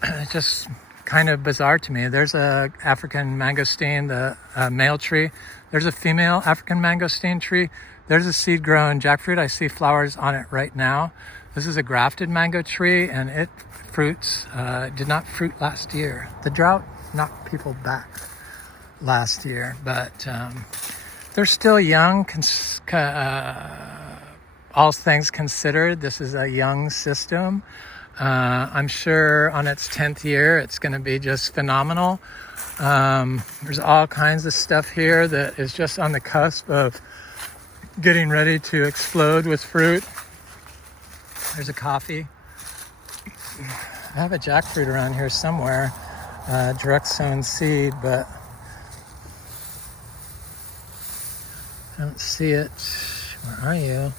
it's just kind of bizarre to me. There's a African mangosteen, the male tree. There's a female African mangosteen tree. There's a seed-grown jackfruit. I see flowers on it right now. This is a grafted mango tree, and it fruits. Did not fruit last year. The drought knocked people back last year, but they're still young. All things considered, this is a young system. I'm sure on its 10th year, it's going to be just phenomenal. There's all kinds of stuff here that is just on the cusp of getting ready to explode with fruit. There's a coffee. I have a jackfruit around here somewhere, direct sown seed, but I don't see it. Where are you?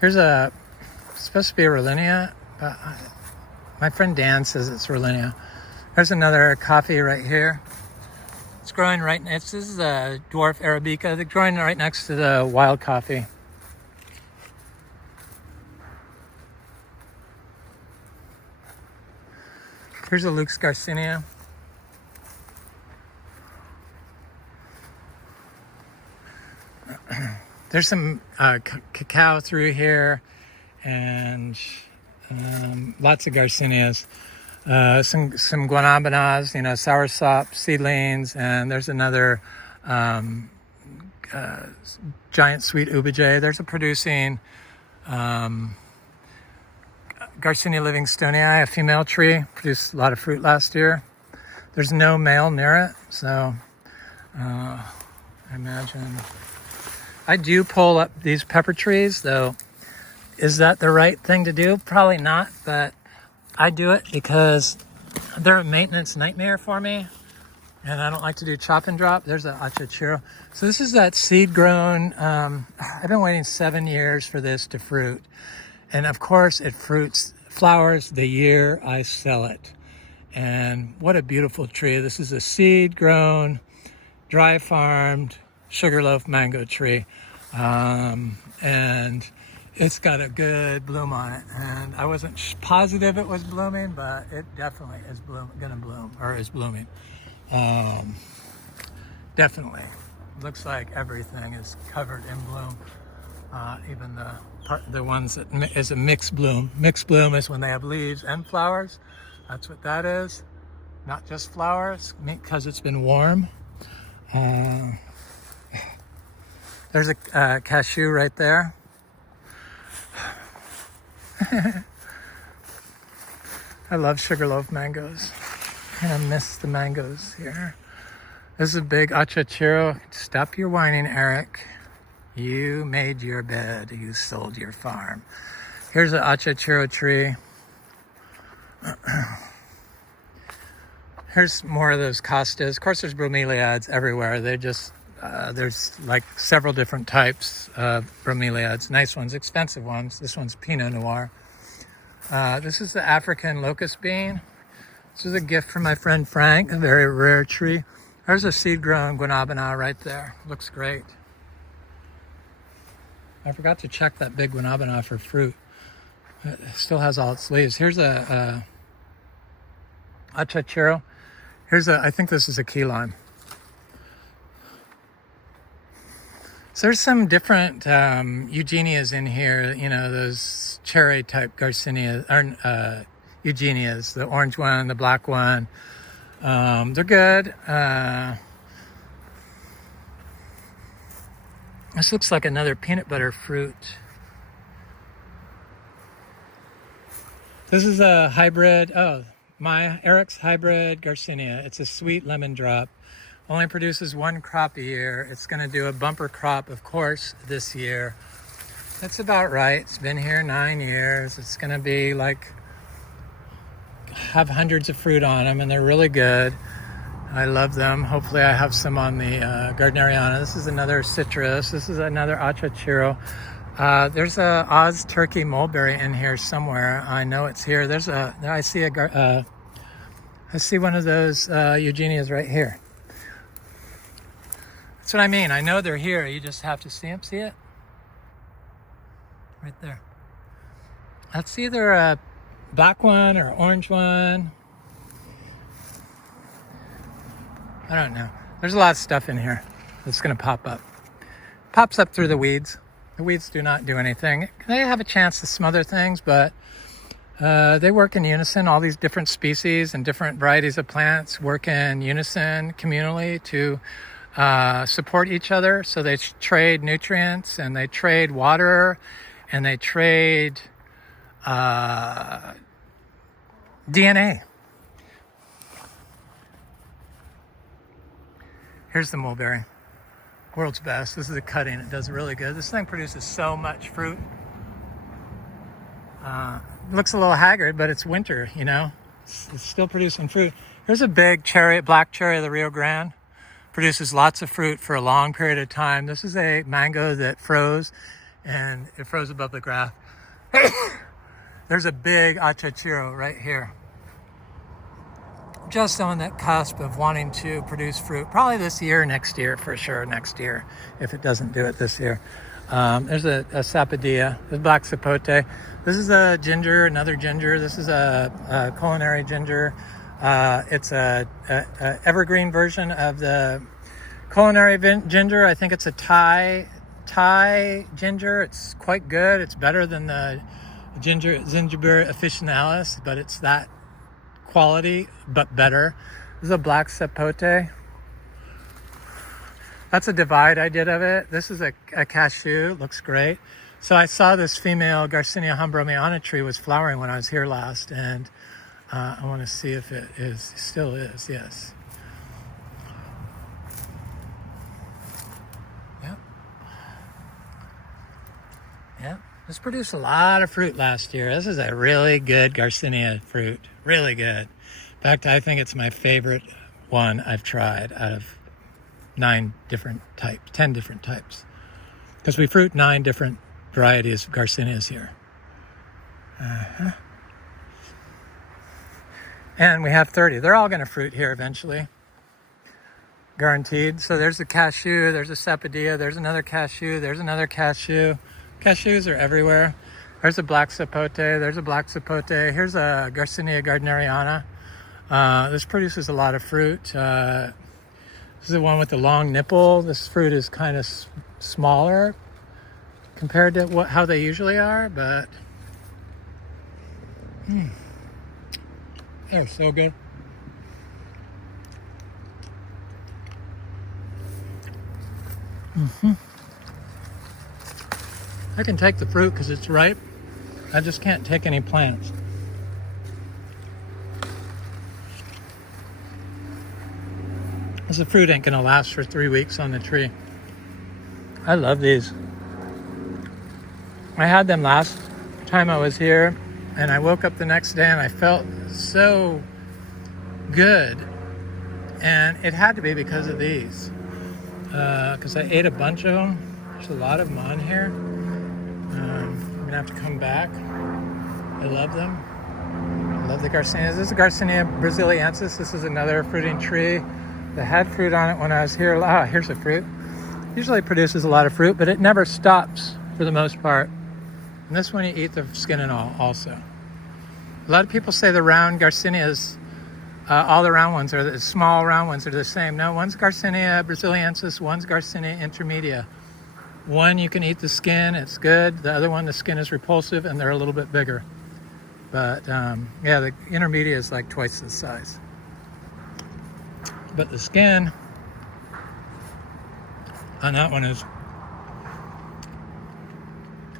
Here's supposed to be a Rollinia, but my friend Dan says it's Rollinia. There's another coffee right here. It's growing this is a dwarf Arabica. They're growing right next to the wild coffee. Here's a Luke's Garcinia. There's some cacao through here, and lots of Garcinias. Some guanabanas, soursop seedlings, and there's another giant sweet ubijay. There's a producing Garcinia livingstoneii, a female tree, produced a lot of fruit last year. There's no male near it, so I imagine. I do pull up these pepper trees, though. Is that the right thing to do? Probably not, but I do it because they're a maintenance nightmare for me, and I don't like to do chop and drop. There's an achachiro. So this is that seed-grown. I've been waiting 7 years for this to fruit, and of course it flowers the year I sell it. And what a beautiful tree. This is a seed-grown, dry-farmed sugarloaf mango tree, and it's got a good bloom on it, and I wasn't positive it was blooming, but it definitely is gonna bloom, or is blooming. Definitely. Looks like everything is covered in bloom, even the ones that is a mixed bloom. Mixed bloom is when they have leaves and flowers. That's what that is. Not just flowers, because it's been warm. There's a cashew right there. I love sugarloaf mangoes. Kind of miss the mangoes here. This is a big achachiro. Stop your whining, Eric. You made your bed. You sold your farm. Here's an achachiro tree. Here's more of those costas. Of course, there's bromeliads everywhere. They just there's like several different types of bromeliads. Nice ones, expensive ones. This one's Pinot Noir. This is the African locust bean. This is a gift from my friend Frank, a very rare tree. There's a seed-grown guanabana right there. Looks great. I forgot to check that big guanabana for fruit. It still has all its leaves. Here's a achachiro. I think this is a key lime. So there's some different Eugenias in here, you know, those cherry type Garcinia, or Eugenias, the orange one, the black one. They're good. This looks like another peanut butter fruit. This is a hybrid, my Eric's hybrid Garcinia. It's a sweet lemon drop. Only produces one crop a year. It's going to do a bumper crop, of course, this year. That's about right. It's been here 9 years. It's going to be like, have hundreds of fruit on them, and they're really good. I love them. Hopefully I have some on the Gardneriana. This is another citrus. This is another Achachiro. There's a Oz turkey mulberry in here somewhere. I know it's here. I see one of those Eugenias right here. That's what I mean. I know they're here. You just have to see them. See it? Right there. That's either a black one or orange one. I don't know. There's a lot of stuff in here that's going to pop up. Pops up through the weeds. The weeds do not do anything. They have a chance to smother things, but they work in unison. All these different species and different varieties of plants work in unison communally to support each other. So they trade nutrients, and they trade water, and they trade DNA. Here's the mulberry. World's best. This is a cutting. It does really good. This thing produces so much fruit. Looks a little haggard, but it's winter, you know. It's still producing fruit. Here's a big cherry, black cherry of the Rio Grande. Produces lots of fruit for a long period of time. This is a mango that froze, and it froze above the graph. There's a big Achachiro right here. Just on that cusp of wanting to produce fruit. Probably this year, next year, for sure, next year, if it doesn't do it this year. There's a sapadilla, the black sapote. This is a ginger, another ginger. This is a culinary ginger. It's a evergreen version of the culinary ginger. I think it's a Thai ginger. It's quite good. It's better than the Zingiber officinalis, but it's that quality, but better. This is a black sapote. That's a divide I did of it. This is a cashew. It looks great. So I saw this female Garcinia Hambromiana tree was flowering when I was here last, and I want to see if it still is. Yes. Yep. Yep. This produced a lot of fruit last year. This is a really good Garcinia fruit. Really good. In fact, I think it's my favorite one I've tried out of 10 different types. Because we fruit 9 different varieties of Garcinias here. And we have 30. They're all going to fruit here eventually. Guaranteed. So there's a cashew, there's a sapadilla, there's another cashew, there's another cashew. Cashews are everywhere. There's a black sapote, there's a black sapote. Here's a Garcinia gardneriana. This produces a lot of fruit. This is the one with the long nipple. This fruit is kind of smaller compared to how they usually are, but they're so good. I can take the fruit because it's ripe. I just can't take any plants. Because the fruit ain't gonna last for 3 weeks on the tree. I love these. I had them last time I was here, and I woke up the next day and I felt so good. And it had to be because of these. Because I ate a bunch of them. There's a lot of them on here. I'm gonna have to come back. I love them. I love the Garcinias. This is a Garcinia brasiliensis. This is another fruiting tree that had fruit on it when I was here. Ah, here's a fruit. Usually produces a lot of fruit, but it never stops for the most part. And this one you eat the skin and all also. A lot of people say the round Garcinias, all the round ones, the small round ones are the same. No, one's Garcinia brasiliensis, one's Garcinia intermedia. One, you can eat the skin, it's good. The other one, the skin is repulsive and they're a little bit bigger. But yeah, the intermediate is like twice the size. But the skin on that one is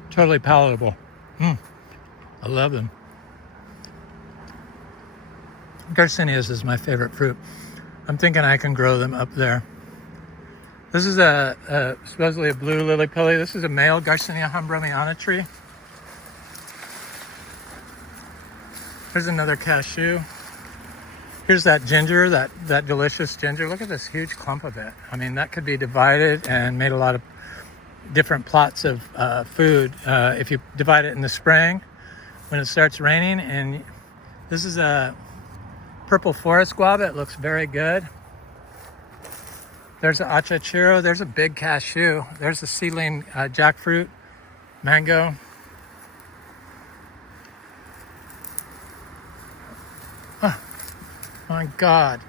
totally palatable. I love them. Garcinias is my favorite fruit. I'm thinking I can grow them up there. This is supposedly a blue lily pilly. This is a male Garcinia humbroniana tree. Here's another cashew. Here's that ginger, that delicious ginger. Look at this huge clump of it. I mean, that could be divided and made a lot of different plots of food. If you divide it in the spring, when it starts raining, and this is a purple forest guava. It looks very good. There's an achachiro. There's a big cashew. There's a seedling jackfruit, mango. Oh, my God.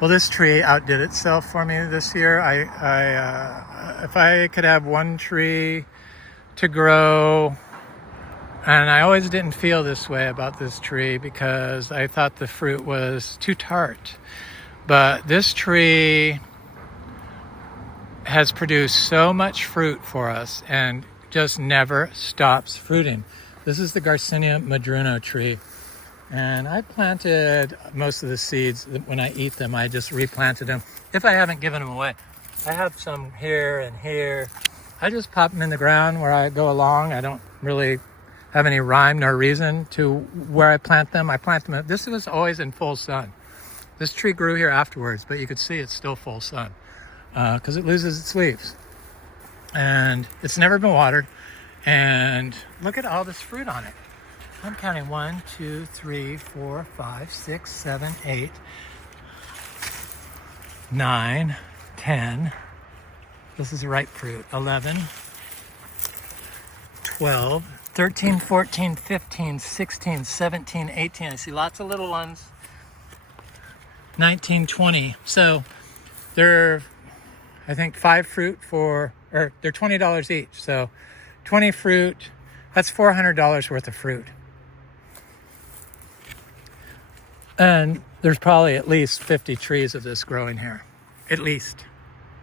Well, this tree outdid itself for me this year. If I could have one tree to grow, and I always didn't feel this way about this tree because I thought the fruit was too tart. But this tree has produced so much fruit for us and just never stops fruiting. This is the Garcinia madruno tree. And I planted most of the seeds. When I eat them, I just replanted them if I haven't given them away. I have some here and here. I just pop them in the ground where I go along. I don't really have any rhyme nor reason to where I plant them. I plant them. This was always in full sun. This tree grew here afterwards, but you could see it's still full sun because it loses its leaves. And it's never been watered. And look at all this fruit on it. I'm counting 1, 2, 3, 4, 5, 6, 7, 8, 9, 10. This is ripe fruit. 11, 12, 13, 14, 15, 16, 17, 18. I see lots of little ones. 19, 20. So they're, I think, 5 fruit or they're $20 each. So 20 fruit, that's $400 worth of fruit. And there's probably at least 50 trees of this growing here, at least.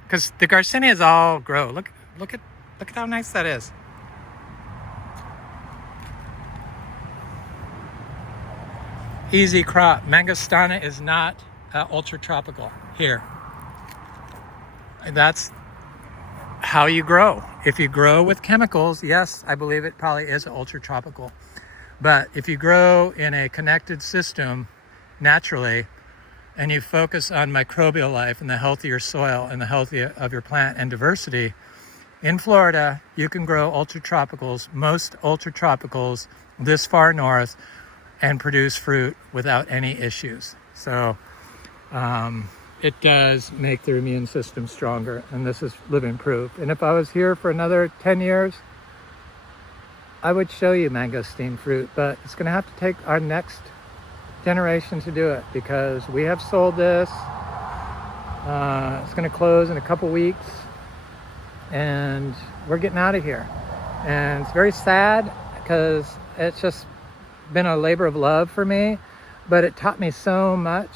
Because the Garcinias all grow. Look at how nice that is. Easy crop. Mangostana is not ultra tropical here. And that's how you grow. If you grow with chemicals, yes, I believe it probably is ultra tropical. But if you grow in a connected system naturally, and you focus on microbial life and the healthier soil and the healthier of your plant and diversity, in Florida, you can grow ultra tropicals, most ultra tropicals this far north, and produce fruit without any issues. So it does make their immune system stronger, and this is living proof. And if I was here for another 10 years, I would show you mangosteen fruit, but it's going to have to take our next generation to do it because we have sold this. It's going to close in a couple weeks, and we're getting out of here. And it's very sad because it's just been a labor of love for me, but it taught me so much.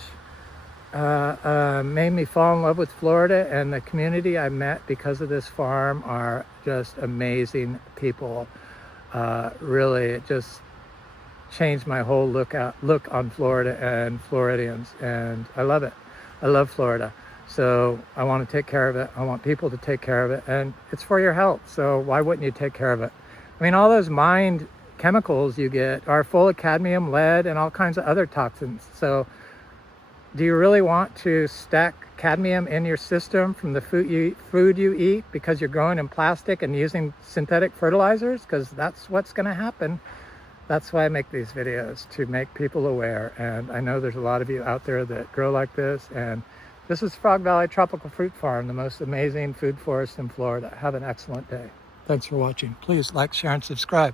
Made me fall in love with Florida, and the community I met because of this farm are just amazing people. Really, it just changed my whole look on Florida and Floridians, and I love it. I love Florida. So I want to take care of it. I want people to take care of it, and it's for your health. So why wouldn't you take care of it? I mean, all those mined chemicals you get are full of cadmium, lead, and all kinds of other toxins. So do you really want to stack cadmium in your system from the food you eat because you're growing in plastic and using synthetic fertilizers? Because that's what's going to happen. That's why I make these videos, to make people aware. And I know there's a lot of you out there that grow like this. And this is Frog Valley Tropical Fruit Farm, the most amazing food forest in Florida. Have an excellent day. Thanks for watching. Please like, share, and subscribe.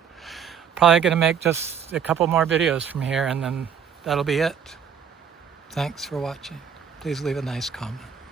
Probably going to make just a couple more videos from here, and then that'll be it. Thanks for watching. Please leave a nice comment.